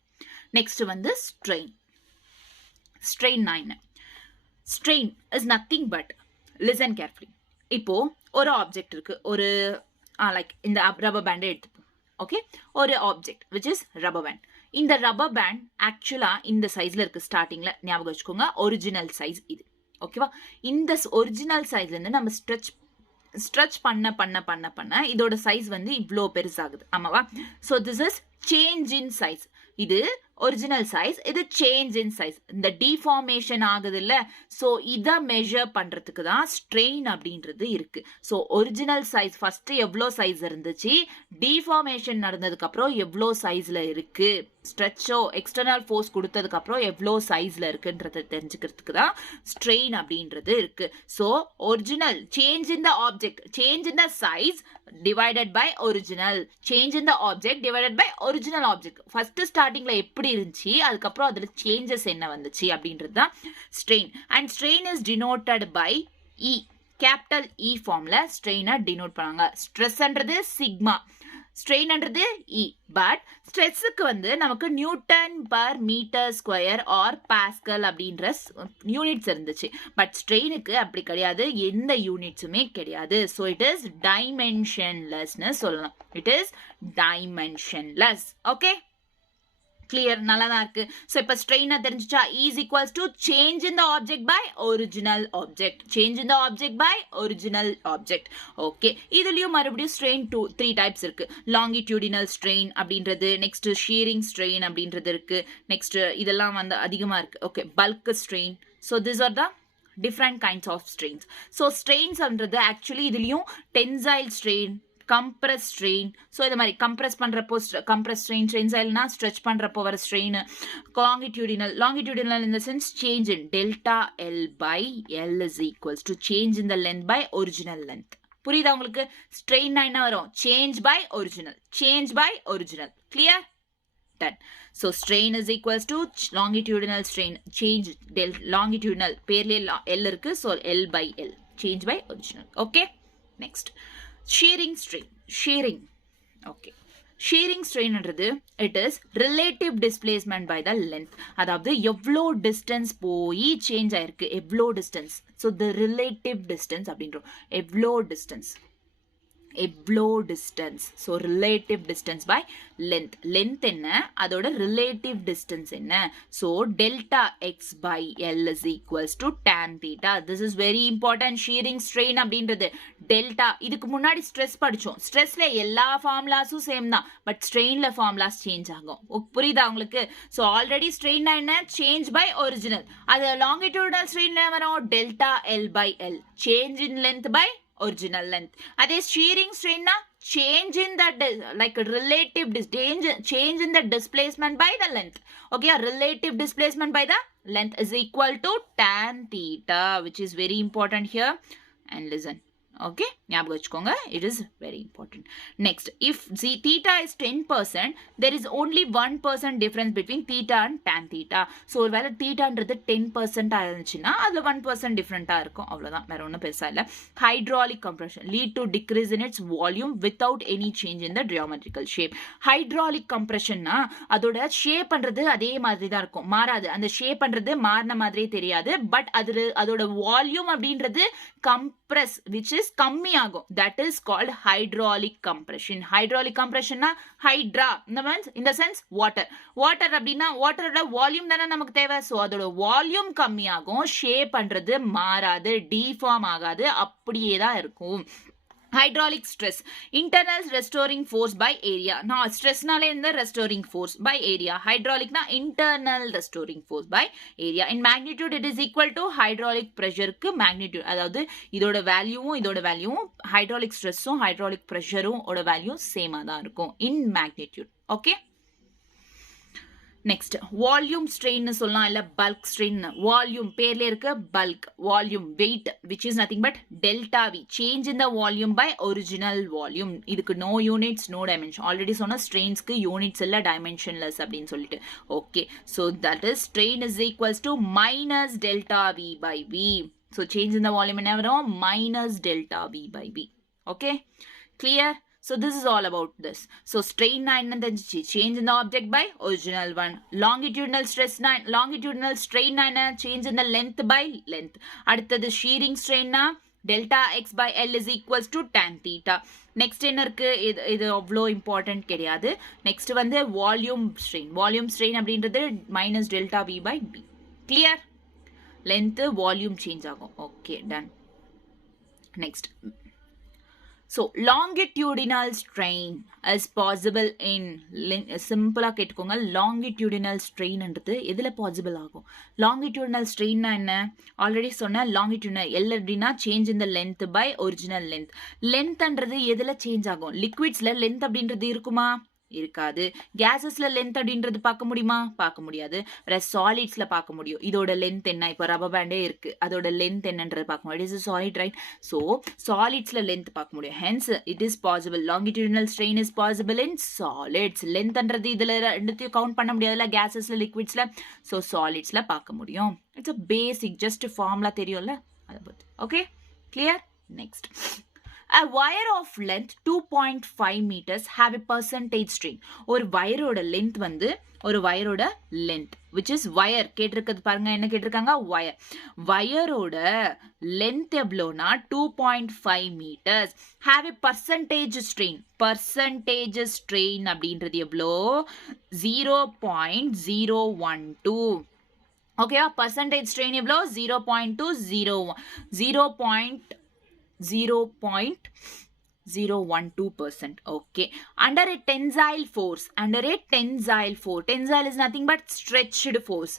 Next வந்து ஸ்ட்ரெயின். ஸ்ட்ரெயின்னா என்ன? Strain is nothing but listen carefully. இப்போ ஒரு ஆப்ஜெக்ட் இருக்கு, ஒரு லைக் இந்த ரப்பர் பேண்டை எடுத்துப்போம். ஓகே ஒரு object which is rubber band. இந்த ரப்பர் பேண்ட் ஆக்சுவலா இந்த சைஸ்ல இருக்கு. ஸ்டார்டிங்ல ஞாபகம் வச்சுக்கோங்க ஒரிஜினல் சைஸ் இது. ஓகேவா? இந்த ஒரிஜினல் சைஸ்ல இருந்து நம்ம ஸ்ட்ரெச் பண்ண இதோட சைஸ் வந்து இவ்வளோ பெருசாகுது. ஆமாவா? So this is change in size. இது ஒரிஜினல் சைஸ், இது சேஞ்ச் இன் சைஸ். இந்த டிஃபார்மேஷன் ஆகுது இல்ல, ஸோ இதை மெஷர் பண்றதுக்கு தான் ஸ்ட்ரெயின் அப்படின்றது இருக்கு. ஸோ ஒரிஜினல் சைஸ் ஃபர்ஸ்ட் எவ்வளோ சைஸ் இருந்துச்சு, டிஃபார்மேஷன் நடந்ததுக்கு அப்புறம் எவ்வளோ சைஸ்ல இருக்கு, ஸ்ட்ரெச்சோ எக்ஸ்டர்னல் ஃபோர்ஸ் கொடுத்ததுக்கு அப்புறம் எவ்வளோ சைஸ்ல இருக்குன்றதை தெரிஞ்சுக்கிறதுக்கு தான் ஸ்ட்ரெயின் அப்படின்றது இருக்கு. So original change in the object, change in the size divided by original, change in the object divided by original object. First ஸ்டார்டிங்ல எப்படி இருந்துச்சு, அதுக்கப்புறம் அதுல சேஞ்சஸ் என்ன வந்துச்சு அப்படின்றது தான் strain. And strain is denoted by E. Capital E ஃபார்ம்ல ஸ்ட்ரெயினை டினோட் பண்ணாங்க. ஸ்ட்ரெஸ்ன்றது சிக்மா, ஸ்ட்ரெயின்ன்றது இ. பட் ஸ்ட்ரெஸ்ஸுக்கு வந்து நமக்கு newton per metre square or pascal அப்படின்ற யூனிட்ஸ் இருந்துச்சு. பட் ஸ்ட்ரெயினுக்கு அப்படி கிடையாது, எந்த யூனிட்ஸுமே கிடையாது. ஸோ இட் இஸ் டைமென்ஷன்லெஸ்னு சொல்லலாம். It is dimensionless. Okay clear, நல்லா தான் இருக்கு. ஸோ இப்போ ஸ்ட்ரெயினை தெரிஞ்சுச்சா? Is equals to change in the object by original object, change in the object by original object. Okay இதுலயும் மறுபடியும் ஸ்ட்ரெயின் 3 டைப்ஸ் இருக்கு. லாங்கிடியூடினல் ஸ்ட்ரெயின் அப்படின்றது, நெக்ஸ்ட் ஷீரிங் ஸ்ட்ரெயின் அப்படின்றது இருக்கு, நெக்ஸ்ட் இதெல்லாம் வந்து அதிகமா இருக்கு. Okay bulk strain. So this are the different kinds of strains. So ஸ்ட்ரெயின்ஸ்ன்றது ஆக்சுவலி இதுலயும் tensile strain, compress strain. So இது மாதிரி கம்ப்ரஸ் பண்றப்போ கம்ப்ரஸ் ஸ்ட்ரெயின், டென்சைல்னா ஸ்ட்ரெச் பண்றப்போ வர strain. Longitudinal in the sense change in delta L by L is equals to change in the length by original length. புரியுதா உங்களுக்கு? ஸ்ட்ரெயின்னா என்ன வரும்? Change by original, change by original. Clear done. So strain is equals to longitudinal strain, change longitudinal பேர்லயே L இருக்கு, so L by L, change by original. Okay, next shearing strain. Okay, shearing strain என்றது it is relative displacement by the length. அதாவது எவ்வளோ distance போய் change ஆயிருக்கு, எவ்வளோ distance. So the relative distance அப்படின்றோம், எவ்வளோ distance. எவ்வளோ distance. So relative distance by length. Length என்ன, அதோட ரிலேட்டிவ் டிஸ்டன்ஸ் என்ன. So delta X by L is equals to tan theta. This is very important. Shearing strain அப்படின்றது டெல்டா. இதுக்கு முன்னாடி ஸ்ட்ரெஸ் படித்தோம். ஸ்ட்ரெஸ்ல எல்லா ஃபார்முலாஸும் சேம் தான், பட் ஸ்ட்ரெயின்ல ஃபார்முலாஸ் சேஞ்ச் ஆகும். புரியுதா உங்களுக்கு? ஸோ ஆல்ரெடி ஸ்ட்ரெயின்னா என்ன, சேஞ்ச் பை ஒரிஜினல். அது லாங்கிடியூடல் ஸ்ட்ரெயின்ல வரும் delta L by L, change in length by original length. That is shearing strain na change in that like relative change in the displacement by the length. Okay, relative displacement by the length is equal to tan theta, which is very important here. And listen, okay, ஞாபகம் வச்சுக்கோங்க, it is very important. Next, if theta is 10%, there is only 1% difference between theta and tan theta. So ஒருவேளை thetaன்றது 10% ஆயிருந்துச்சுன்னா அதுல 1% டிஃபரெண்டா இருக்கும், அவ்வளவுதான், வேற ஒன்றும் பெருசா இல்ல. Hydraulic compression lead to decrease in its volume without any change in the geometrical shape. Hydraulic compressionனா அதோட ஷேப் பண்றது அதே மாதிரி தான் இருக்கும், மாறாது. அந்த ஷேப் பண்றது மாறின மாதிரியே தெரியாது, பட் அதோட வால்யூம் அப்படின்றது compress, which is கம்மி ஆகும். That is called hydraulic compression. Hydraulic compression na hydra in the sense water. Water அப்படினா வாட்டரோட வால்யூம் தானே நமக்கு தேவை. ஸோ அதோட வால்யூம் கம்மி ஆகும், ஷேப் பண்றது மாறாது, டிஃபார்ம் ஆகாது, அப்படியே தான் இருக்கும். Hydraulic stress, internal restoring force by area. Now stress naale indha restoring force by area. Hydraulic na internal restoring force by area. In magnitude it is equal to hydraulic pressure ku magnitude. அதாவது இதோட வேல்யூவும் hydraulic stressum hydraulic pressureum ஓட வேல்யூ சேமா தான் இருக்கும் in magnitude. Okay. Next volume strain சொல்லலாம், இல்ல பல்க் ஸ்ட்ரெயின். வால்யூம் பேர்ல இருக்க bulk, volume weight, which is nothing but delta V, change in the volume by original volume. இதுக்கு no units no dimension. Already சொன்ன ஸ்ட்ரெயின்ஸ்க்கு யூனிட்ஸ் இல்ல, டைமென்ஷன்லெஸ் அப்படின்னு சொல்லிட்டு. Okay, so that is strain is equals to minus delta V by V. So change in the volume என்ன வரும், minus delta V by V. Okay, clear? So this is all about this. So strain na enna thenjichi, change in the object by original one. Longitudinal strain na enna, change in the length by length. Aduthathu shearing strain na delta x by L is equals to tan theta. Next என்ன இருக்கு, இது அவ்வளோ இம்பார்ட்டன்ட் கிடையாது. நெக்ஸ்ட் வந்து வால்யூம் ஸ்ட்ரெயின் அப்படின்றது minus delta V by P. கிளியர்? லென்த் வால்யூம் சேஞ்ச் ஆகும். Okay, done. Next, so longitudinal strain is possible in சிம்பிளா கேட்டுக்கோங்க. longitudinal strain என்றது எதுல பாசிபிள் ஆகும்? longitudinal strain என்ன, ஆல்ரெடி சொன்ன longitudinal L அப்படின்னா change in the length by original length. லென்த்ன்றது எதுல சேஞ்ச் ஆகும்? லிக்விட்ஸ்ல லென்த் அப்படின்றது இருக்குமா? இருக்காது. கேசஸ்ல லென்த் அப்படின்றது பார்க்க முடியுமா? பார்க்க முடியாது. வேற சாலிட்ஸ்ல பார்க்க முடியும். இதோட லென்த் என்ன, இப்போ ரப்பர் பேண்டே இருக்கு, அதோட லென்த் என்னன்றது பார்க்க முடியும். It is solid, right? So சாலிட்ஸ்ல லென்த் பார்க்க முடியும். Hence it is possible, longitudinal strain is possible in solids. லென்த்ன்றது இதுல ரெண்டுத்தையும் கவுண்ட் பண்ண முடியாதுல்ல, கேசஸ்ல லிக்விட்ஸ்ல. ஸோ சாலிட்ஸ்ல பார்க்க முடியும். It's a basic, just formula தெரியும்ல, அதை பத்தி. Okay, clear? Next, a wire of length 2.5 meters have a percentage strain. ஒரு வயரோட லென்த் வந்து, ஒரு வயரோட லென்த் which is wire கேட்டிருக்கிறது பாருங்க, என்ன கேட்டிருக்காங்க, வயர். வயரோட லென்த் எவ்வளோனா 2.5 meters, have a percentage strain. percentage strain அப்படின்றது எவ்வளோ, 0.012. ஓகேவா? percentage strain எவ்வளோ, 0.201 0.012%. okay, under a tensile force, tensile is nothing but stretched force.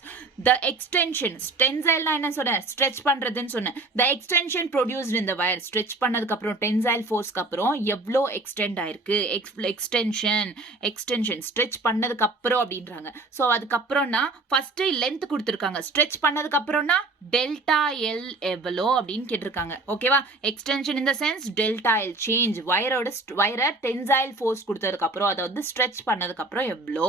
The extension, tensile na enna sonna, stretch பண்றதுன்னு சொன்னேன். the extension produced in the wire, stretch பண்ணதுக்கு அப்புறம் tensile force க்கு அப்புறம் எவ்வளோ extend ஆயிருக்கு, extension stretch பண்ணதுக்கு அப்புறம் அப்படின்றாங்க. ஸோ அதுக்கு அப்புறம்னா ஃபர்ஸ்ட் லென்த் கொடுத்துருக்காங்க, stretch பண்ணதுக்கு அப்புறம்னா டெல்டா எல் எவ்வளோ அப்படின்னு கேட்டிருக்காங்க. ஓகேவா? Extension in the sense delta L, change வயரை டென்சைல் ஃபோர்ஸ் கொடுத்ததுக்கு அப்புறம், அதாவது ஸ்ட்ரெச் பண்ணதுக்கு அப்புறம் எவ்வளோ.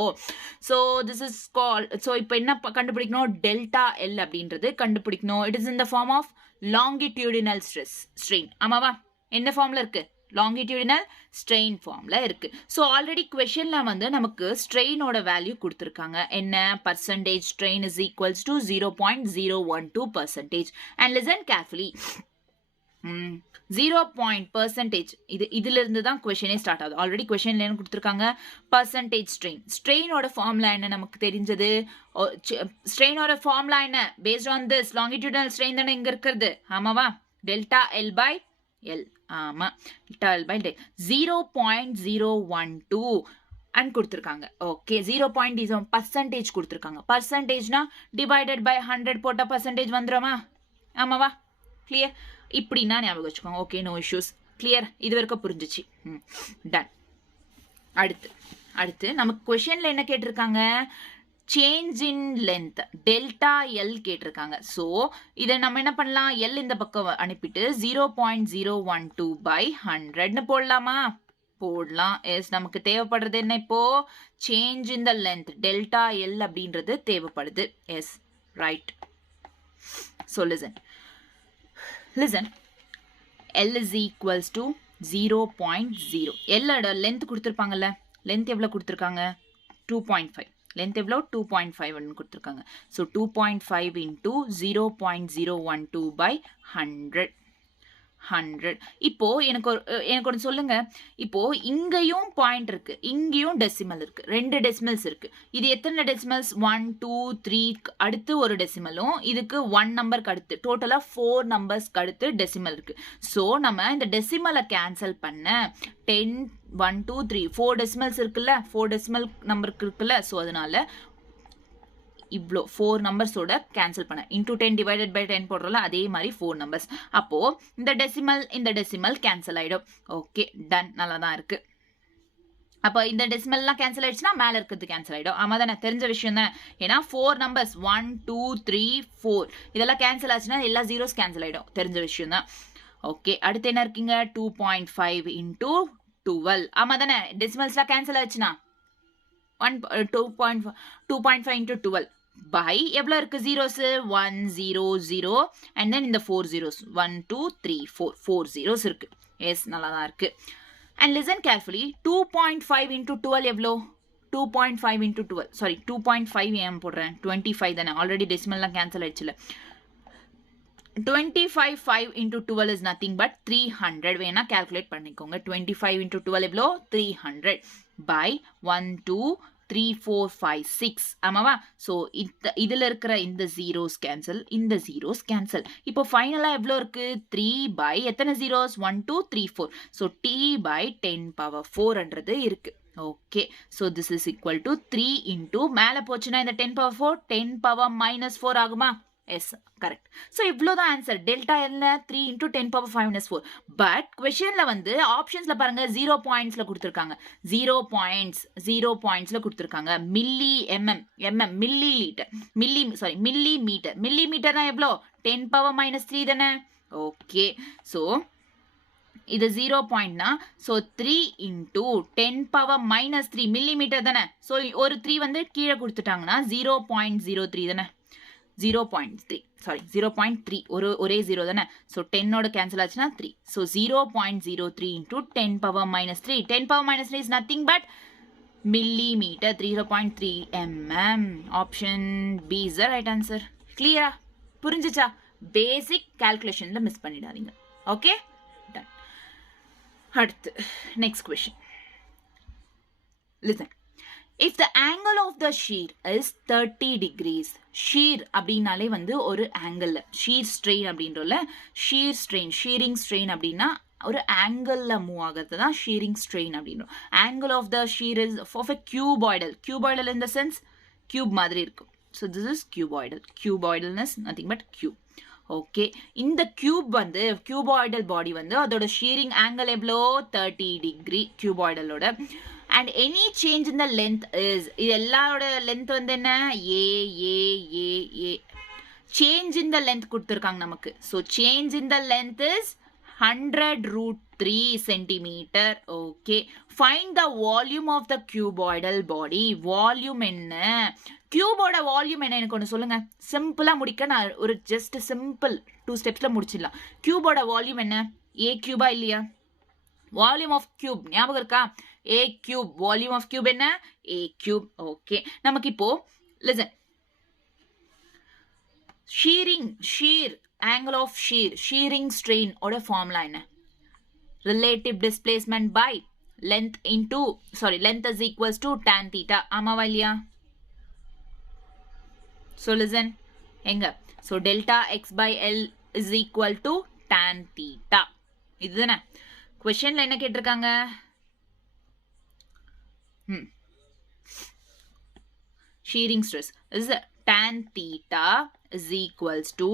So this is call, so இப்போ என்ன கண்டுபிடிக்கணும், டெல்டா எல் அப்படின்றது கண்டுபிடிக்கணும். It is in the form of longitudinal strain. ஆமாவா? என்ன ஃபார்ம்ல இருக்கு? லாங்கிடியூடினல் ஸ்ட்ரெயின் ஃபார்ம்ல இருக்கு. ஸோ ஆல்ரெடி கொஸ்டின்ல வந்து நமக்கு ஸ்ட்ரெயினோட வேல்யூ கொடுத்துருக்காங்க. என்ன? Percentage strain is equals to 0.012%. And listen carefully, 0% இதுல இருந்து தான் கொஸ்டினே ஸ்டார்ட் ஆகுது. ஆல்ரெடி கொஸ்டின்ல என்ன கொடுத்துருக்காங்க, பர்சன்டேஜ் ஸ்ட்ரெயின். ஸ்ட்ரெயினோட ஃபார்முலா என்ன நமக்கு தெரிஞ்சது? ஸ்ட்ரெயினோட ஃபார்முலா என்ன? Based on this longitudinal strain தானே இங்க இருக்கிறது, ஆமாவா? Delta L by L. ஆமா, delta L by del. 0.012 and கொடுத்துருக்காங்க. ஓகே, 0.0 பர்சன்டேஜ் கொடுத்துருக்காங்க. பர்சன்டேஜ்னா டிவைடட் பை 100 போட்டால் பர்சன்டேஜ் வந்துடுமா, ஆமாவா? கிளியர்? இப்படின்னா ஞாபகம் வச்சுக்கோங்க. Okay, no issues. கிளியர்? இது வரைக்கும் புரிஞ்சிச்சு. டன். அடுத்து நமக்கு கொஸ்டின்ல என்ன கேட்டிருக்காங்க? Change in length delta L கேட்டிருக்காங்க. ஸோ இதை நம்ம என்ன பண்ணலாம்? எல் இந்த பக்கம் அனுப்பிட்டு 0.012 பை 100ன்னு போடலாமா? போடலாம். எஸ், நமக்கு தேவைப்படுறது என்ன இப்போ? Change in the length delta L அப்படின்றது தேவைப்படுது. Yes, right. So listen, L is equals to 0.0. L length கொடுத்துருப்பாங்கல்ல, லென்த் எவ்வளோ கொடுத்துருக்காங்க? 2.5. லென்த் எவ்வளோ? 2.5 கொடுத்துருக்காங்க. ஸோ 2.5 இன்டூ 0.012 பை 100. இப்போ எனக்கு ஒன்று சொல்லுங்க. இப்போ இங்கேயும் பாயிண்ட் இருக்கு, இங்கேயும் டெசிமல் இருக்கு, 2 டெசிமல்ஸ் இருக்கு. இது எத்தனை டெசிமல்ஸ்? 1 2 3. அடுத்து ஒரு டெசிமலும், இதுக்கு 1 நம்பருக்கு அடுத்து டோட்டலா 4 நம்பர்ஸ்க்கு அடுத்து டெசிமல் இருக்கு. ஸோ நம்ம இந்த டெசிமலை கேன்சல் பண்ண 10 1 2 3 4 டெசிமல்ஸ் இருக்குல்ல, 4 டெசிமல் நம்பருக்கு இருக்குல்ல. ஸோ அதனால இவ்வளோ 4 நம்பர்ஸோட கேன்சல் பண்ண இன்டூ 10 டிவைடட் பை 10 போடுறோம்ல, அதே மாதிரி 4 நம்பர்ஸ். அப்போ இந்த டெசிமல் கேன்சல் ஆயிடும். Okay, done. நல்லா தான் இருக்கு. அப்போ இந்த டெசிமல்லாம் கேன்சல் ஆயிடுச்சுன்னா மேலே இருக்கிறது கேன்சல் ஆயிடும். ஆமா தானே? தெரிஞ்ச விஷயம் தானே? ஏன்னா 4 நம்பர்ஸ் 1 2 3 4 இதெல்லாம் கேன்சல் ஆச்சுன்னா எல்லா ஜீரோஸ் கேன்சல் ஆயிடும். தெரிஞ்ச விஷயம் தான். ஓகே, அடுத்து என்ன இருக்கீங்க? 2.5 இன்டூ 12. ஆமா தானே? டெசிமல்ஸ்லாம் கேன்சல் ஆச்சுன்னா 2.5 இன்டூ 12 பை எவ்வளோ இருக்கு? ஜீரோஸ் 1 0 0 அண்ட் தென் இந்த 4 ஜீரோஸ் 1 2 3 4 ஜீரோஸ் இருக்கு. எஸ், நல்லா தான் இருக்கு. And listen carefully. 2.5 இன்டூ 12 எவ்வளோ? 2.5 இன்டூ 12 சாரி 2.5 ஏன் போடுறேன்? 25 தானே? ஆல்ரெடி டெசிமல்லாம் கேன்சல் ஆயிடுச்சுல. 25 5 into 12 is nothing but 300. வேணா calculate பண்ணிக்கோங்க. 25 into 12 எவ்வளோ? 300 by 1 2 3 4 5 6. ஆமாவா? ஸோ இதில் இருக்கிற இந்த ஜீரோஸ் கேன்சல், இந்த ஜீரோஸ் கேன்சல். இப்போ ஃபைனலாக எவ்வளோ இருக்கு? 3 by எத்தனை zeros? 1 2 3 4. So t by 10 power 4ன்றது இருக்கு. Okay, so this is equal to 3 into மேலே போச்சுன்னா இந்த 10 power 4 10 power -4 ஆகுமா? Yes, correct. ஸோ இவ்வளோதான் ஆன்சர். டெல்டா என்ன? 3 இன்டூ 10 power 5 - 4. பட் கொஸ்டின்ல வந்து ஆப்ஷன்ஸ்ல பாருங்க 0 பாயிண்ட்ஸ்ல கொடுத்துருக்காங்க. 0 பாயிண்ட்ஸ்ல கொடுத்துருக்காங்க. Milli MM millilitre millimetre தான் எவ்வளோ? 10 power -3 தானே? ஓகே, ஸோ இது 0 பாயிண்ட்னா ஸோ 3 இன்டூ 10 power -3 மில்லிமீட்டர் தானே? ஸோ ஒரு 3 வந்து கீழே கொடுத்துட்டாங்கன்னா 0.03 தானே? 0.3 ஒரே 0 தானே? ஸோ 10ஓட கேன்சல் ஆச்சுன்னா 3. So 0.03 into 10 power -3. 10 power -3 is nothing but millimetre. 0.3 mm. Option B is the right answer. கிளியரா? புரிஞ்சுச்சா? பேசிக் கால்குலேஷன்ல மிஸ் பண்ணிடாதீங்க. Okay, done. அடுத்து next question. Listen. If the angle of the shear is 30 degrees, shear அப்படின்னாலே வந்து ஒரு angle, shear strain அப்படின்றோம்ல, shearing strain அப்படின்னா ஒரு ஆங்கிளில் மூவ் ஆகிறது தான் shearing strain அப்படின்றோம். Angle of the shear is of a cuboidal in the sense cube மாதிரி இருக்கும். So this is cuboidalness nothing but cube. Okay, இந்த cuboidal பாடி வந்து அதோட shearing angle எவ்வளோ? 30 degree cuboidalோட. And any change in the length is, இது எல்லாரோட length வந்து என்ன? A. Change in the length கொடுத்துருக்காங்க நமக்கு. So change in the length is 100√3 centimeter. Okay. Find the volume of the cuboidal body. Volume என்ன? கியூபோட வால்யூம் என்ன? எனக்கு ஒன்று சொல்லுங்க. சிம்பிளாக முடிக்க நான் ஒரு ஜஸ்ட் சிம்பிள் 2 ஸ்டெப்ஸில் முடிச்சிடலாம். கியூபோட வால்யூம் என்ன? ஏ கியூபா இல்லையா? வால்யூம் ஆஃப் கியூப் ஞாபகம் இருக்கா? A cube. Volume of cube என்ன? A cube. ஓகே, நமக்கு இப்போ listen. Sheer angle of shearing strain ஓட formula என்ன? Relative displacement by length into, length is equals to tan theta. ஆமாவா இல்லையா? So listen, எங்க? So delta x by L is equal to tan theta. இதுதானே questionல என்ன கேட்டிருக்காங்க? Shearing stress is tan theta is equals to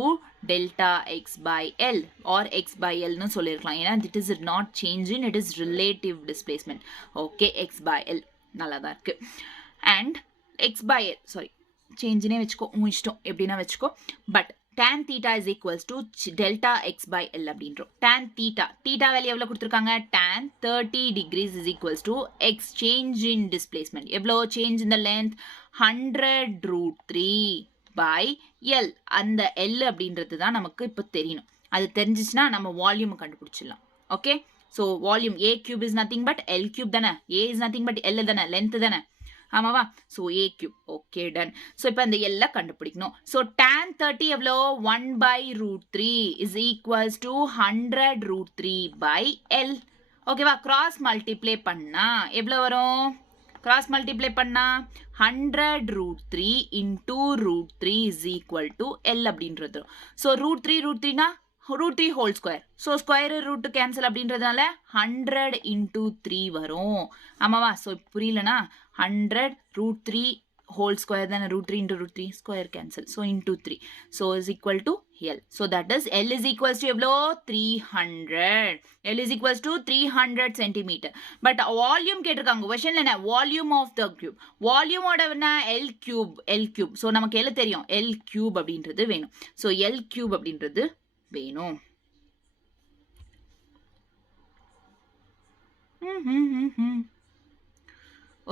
delta x by L or x by L னு சொல்லிருக்கலாம். ஏன்னா it is not changing, it is relative displacement. Okay, x by L நல்லாதான் இருக்கு. And x by L, change நே வெச்சுக்கோ, இஷ்டம் எப்படினா வெச்சுக்கோ. But tan theta is equals to delta x by L அப்படின்றோம். Tan theta வேல்யூ எவ்வளவு கொடுத்திருக்காங்க? tan 30 degrees is equals to x change in displacement. எவ்வளவு change in the length? 100 root 3 by L. அந்த L அப்படின்றது தான் நமக்கு இப்போ தெரியணும். அது தெரிஞ்சிச்சுன்னா நம்ம வால்யூம் கண்டுபிடிச்சிடலாம். Okay, so volume a cube is nothing but L cube தானே. a is nothing but L தானே, லென்த் தானே. ஆமாவா? So a cube. Okay, done. So இப்போ அந்த L கண்டுபிடிக்கணும். ஸோ tan 30 எவ்வளோ? 1 by root 3 is equals to 100 root 3 by L. ஓகேவா? கிராஸ் மல்டிப்ளை பண்ணா எவ்வளோ வரும்? கிராஸ் மல்டிப்ளை பண்ணா 100 root 3 into root 3 is equal to L அப்படின்றது. ஸோ root 3 னா root 3 whole square. So square root cancel அப்படின்றதுனால 100 into 3 வரும். ஆமாவா? ஸோ புரியலனா 100 root 3 whole square then root 3 into root 3 square cancel. So into 3. So is equal to L. So that is L is equals to எவ்வளோ? 300. L is equals to 300 centimeter. But volume கேட்டிருக்காங்க. questionல என்ன? volume of the cube. volume ஓட என்ன? L cube. So நமக்கு எல்லாம் தெரியும். L cube அப்படின்றது வேணும். So L cube அப்படின்றது வேணும்.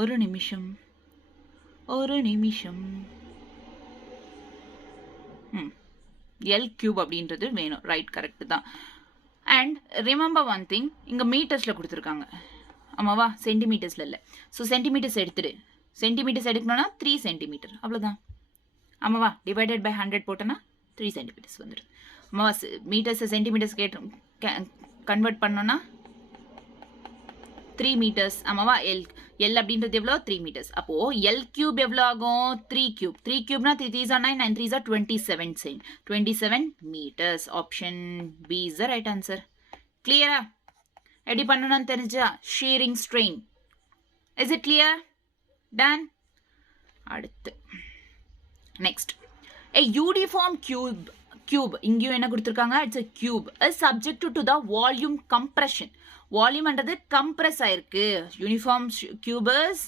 ஒரு நிமிஷம் L cube அப்படின்றது வேணும். ரைட், கரெக்ட் தான். அண்ட் ரிமெம்பர் ஒன் திங், இங்கே மீட்டர்ஸில் கொடுத்துருக்காங்க. ஆமாவா? சென்டிமீட்டர்ஸில் இல்லை. So centimetres எடுத்துடு. சென்டிமீட்டர்ஸ் எடுக்கணும்னா 3 சென்டிமீட்டர், அவ்வளோதான். ஆமாவா? டிவைடட் பை 100 போட்டோன்னா 3 சென்டிமீட்டர்ஸ் வந்துடுது. ஆமாவா? மீட்டர்ஸை சென்டிமீட்டர்ஸ் கன்வெர்ட் பண்ணோன்னா 3 meters. ஆமாவா? L அப்படின்றது எவ்வளோ? 3 meters. அப்போ L cube எவ்வளோ ஆகும்? 3 cube. 3 cubeனா 3 3s are 9, 9 3s are 27 meters. Option B is the right answer. Clear? எப்படி பண்ணணும்னு தெரிஞ்சா? shearing strain. Is it clear? Done? அடுத்து next, a uniform cube இங்கேயும் என்ன கொடுத்துருக்காங்க? It's a cube is subjected to the volume compression. Volume என்றது கம்ப்ரஸ் ஆயிருக்கு. Uniform cube is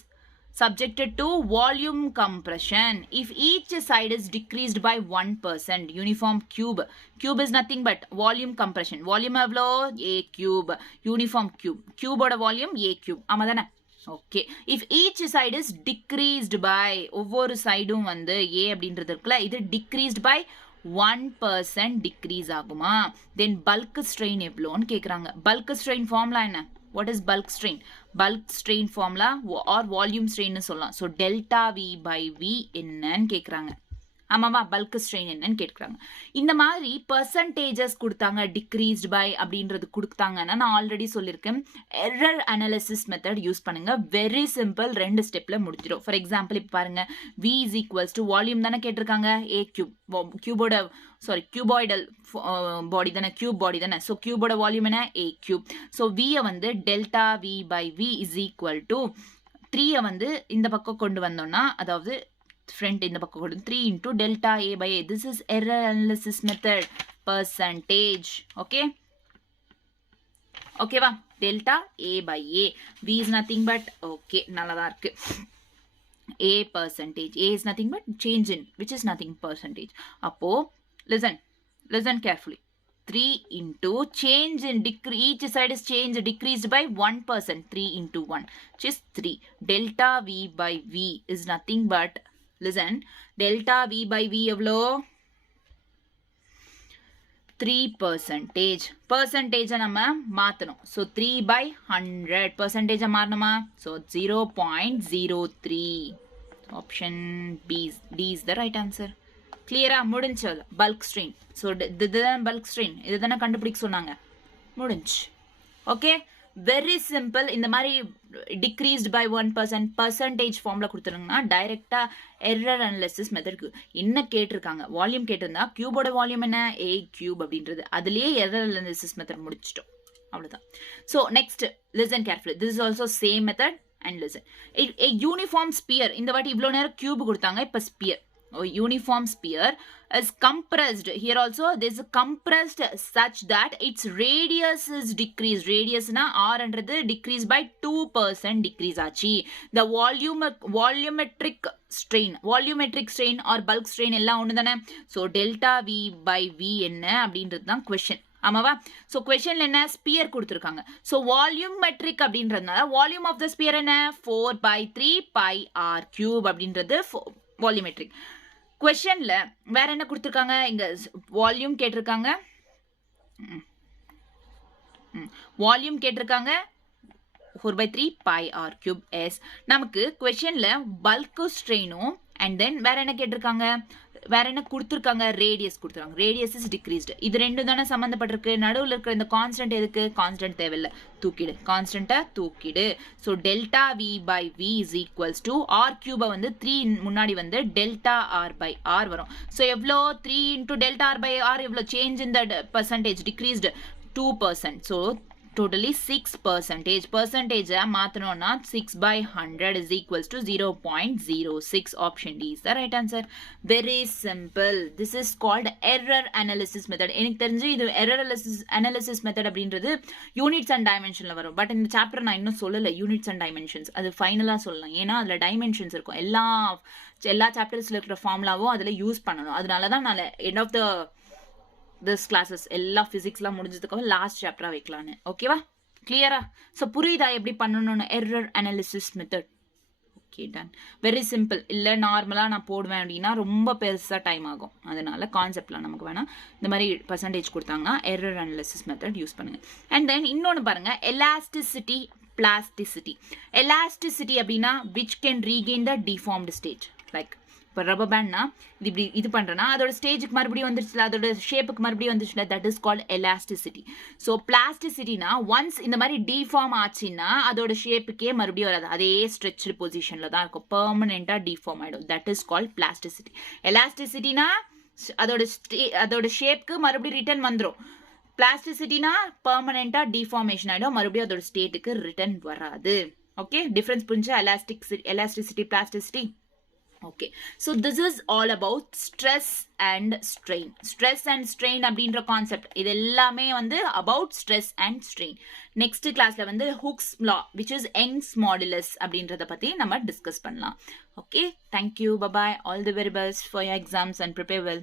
subjected to volume compression if each side is decreased by 1%. Uniform cube is nothing but volume compression. volume எவ்வளோ? a cube. uniform cube ஓட volume a cube. ஆமாதானே? Okay. if each side is decreased by, ஒவ்வொரு சைடும் வந்து a அப்படின்றது இருக்குல்ல, இது decreased by 1% டிக்ரீஸ் ஆகுமா? தென் பல்க் ஸ்ட்ரெயின் எவ்வளோன்னு கேட்குறாங்க. பல்க் ஸ்ட்ரெயின் ஃபார்முலா என்ன? What is bulk strain? Bulk strain formula or volume ஸ்ட்ரெயின்னு சொல்லலாம். So delta V by V என்னன்னு கேட்குறாங்க. ஆமாவா? பல்க் ஸ்ட்ரெயின் என்னன்னு கேட்குறாங்க. இந்த மாதிரி பர்சன்டேஜஸ் கொடுத்தாங்க, டிக்ரீஸ்ட் பை அப்படின்றது கொடுத்தாங்கன்னா நான் ஆல்ரெடி சொல்லியிருக்கேன், எரர் அனாலிசிஸ் மெத்தட் யூஸ் பண்ணுங்க. வெரி சிம்பிள், 2 ஸ்டெப்ல முடிஞ்சிடும். ஃபார் எக்ஸாம்பிள் இப்போ பாருங்க, V is equals to volume தானே கேட்டிருக்காங்க, A cube. கியூபாய்டல் பாடி தானே, கியூப் பாடி தானே. ஸோ கியூபோட வால்யூம் என்ன? A cube. ஸோ வியை வந்து delta V by V is equal to 3 வந்து இந்த பக்கம் கொண்டு வந்தோம்னா, அதாவது ஃப்ரண்ட் இந்த பக்கம் கொண்டு 3 into delta A by A. This is error analysis method. Percentage. Okay? ஓகேவா? delta A by A. V is nothing but, okay, நல்லதா இருக்கு. A percentage. A is nothing but change in, which is nothing percentage. அப்போ, listen carefully. 3 into change in each side is decreased by 1%. 3 into 1, which is 3. Delta V by V is nothing but, listen, delta V by V எவ்வளோ? 3%. percentage நம்ம மாத்தணும். So 3 by 100. percentage மாறணுமா? So 0.03. Option B D is the right answer. கிளியரா முடிஞ்சு பல்க் ஸ்ட்ரெயின். ஸோ இதுதான் பல்க் ஸ்ட்ரெயின், இதுதானே கண்டுபிடிக்க சொன்னாங்க, முடிஞ்சு. Okay, very simple. இந்த மாதிரி டிக்ரீஸ்ட் பை 1% பர்சன்டேஜ் ஃபார்ம்ல கொடுத்துருங்கன்னா டைரக்டா எரர் அனாலிசிஸ் மெத்தட்க்கு என்ன கேட்டிருக்காங்க, வால்யூம் கேட்டிருந்தா கியூபோட வால்யூம் என்ன, A கியூப் அப்படின்றது, அதுலயே எரர் அனாலிசிஸ் மெத்தட் முடிச்சிட்டோம், அவ்வளவுதான். So next listen carefully, this is also same method and listen. Uniform sphere, இந்த வாட்டி இவ்வளோ நேரம் கியூப் கொடுத்தாங்க, இப்போ sphere. Uniform sphere is compressed. Here also this is compressed such that its radius is decreased. Radius na r என்றது decrease by 2% decrease ஆச்சு. The volumetric strain or bulk strain எல்லாம் ஒன்று தானே. So delta V by V என்ன அப்படின்றது தான் question. ஆமாவா? ஸோ கொஸ்டின்ல என்ன ஸ்பியர் கொடுத்துருக்காங்க. ஸோ வால்யூமெட்ரிக் அப்படின்றதுனால வால்யூம் ஆஃப் த ஸ்பியர் என்ன 4/3 pi r cube அப்படின்றது வால்யூமெட்ரிக். கொஸ்டின்ல வேற என்ன கொடுத்துருக்காங்க, இங்க வால்யூம் கேட்டிருக்காங்க, வால்யூம் கேட்டிருக்காங்க 4/3 pi r cube s. நமக்கு கொஸ்டின்ல பல்க் ஸ்ட்ரெயினும் அண்ட் தென் வேற என்ன கேட்டிருக்காங்க, வேற என்ன கொடுத்துருக்காங்க, ரேடியஸ் கொடுத்துருக்காங்க. Radius is decreased. இது ரெண்டும் தானே சம்மந்தப்பட்டிருக்கு. நடுவில் இருக்கிற இந்த கான்ஸ்டன்ட் எதுக்கு, கான்ஸ்டன்ட் தேவையில்லை, தூக்கிடு, கான்ஸ்டன்ட்டை தூக்கிடு. So delta V by V is equals to R கியூபை வந்து 3 முன்னாடி வந்து டெல்டா ஆர் பை ஆர் வரும். ஸோ எவ்வளோ 3 into delta R by R எவ்வளோ change in the percentage, decreased 2%. So totally 6%. Percentage மாத்தணும்னா 6/100 is equals to 0.06. Option D is the right answer. Very simple. This is called error analysis method. எனக்கு தெரிஞ்சு இது error analysis method அப்படின்றது யூனிட்ஸ் அண்ட் டைமென்ஷன்ல வரும். பட் இந்த சாப்டர் நான் இன்னும் சொல்லலை யூனிட்ஸ் அண்ட் டைமென்ஷன்ஸ், அது ஃபைனலா சொல்லலாம். ஏன்னா அதுல டைமென்ஷன்ஸ் இருக்கும். எல்லா சாப்டர்ஸ்ல இருக்கிற ஃபார்முலாவும் அதுல யூஸ் பண்ணணும். அதனால தான் நான் end of the this classes எல்லா பிசிக்ஸ்லாம் முடிஞ்சதுக்கு லாஸ்ட் சாப்டரா வைக்கலான்னு. ஓகேவா, கிளியரா? ஸோ புரியுதா எப்படி பண்ணணும்னு error analysis method? Okay, done. Very simple. இல்லை நார்மலாக நான் போடுவேன் அப்படின்னா ரொம்ப பெருசாக டைம் ஆகும். அதனால கான்செப்ட்லாம் நமக்கு வேணாம். இந்த மாதிரி பர்சன்டேஜ் கொடுத்தாங்கன்னா எரர் அனாலிசிஸ் மெத்தட் யூஸ் பண்ணுங்க. அண்ட் தென் இன்னொன்று பாருங்க, எலாஸ்டிசிட்டி பிளாஸ்டிசிட்டி. எலாஸ்டிசிட்டி அப்படின்னா which can regain the deformed stage. Like இப்போ ரப்பர் பேண்ட்னா இது இப்படி இது பண்ணுறேன்னா அதோட ஸ்டேஜுக்கு மறுபடியும் வந்துருச்சுல, அதோட ஷேப்புக்கு மறுபடியும் வந்துருச்சுல, that is called elasticity. So பிளாஸ்டிசிட்டினா ஒன்ஸ் இந்த மாதிரி டிஃபார்ம் ஆச்சுன்னா அதோட ஷேப்புக்கே மறுபடியும் வராது, அதே ஸ்ட்ரெச்சு பொசிஷனில் தான் இருக்கும், பெர்மனெண்ட்டாக டிஃபார்ம் ஆகிடும். That is called plasticity. எலாஸ்டிசிட்டினா அதோட ஷேப்புக்கு மறுபடியும் ரிட்டர்ன் வந்துடும். பிளாஸ்டிசிட்டினா பெர்மனெண்ட்டாக டிஃபார்மேஷன் ஆகிடும், மறுபடியும் அதோட ஸ்டேட்டுக்கு ரிட்டர்ன் வராது. ஓகே, டிஃப்ரென்ஸ் புரிஞ்சா elasticity plasticity. Okay, so this is all about stress and strain. Stress and strain அப்படின்ற கான்செப்ட் இது எல்லாமே வந்து about stress and strain. Next classல வந்து Hooke's law which is Young's modulus அப்படின்றத பத்தி நம்ம டிஸ்கஸ் பண்ணலாம். Okay, thank you, bye bye, all the very best for your exams and prepare well.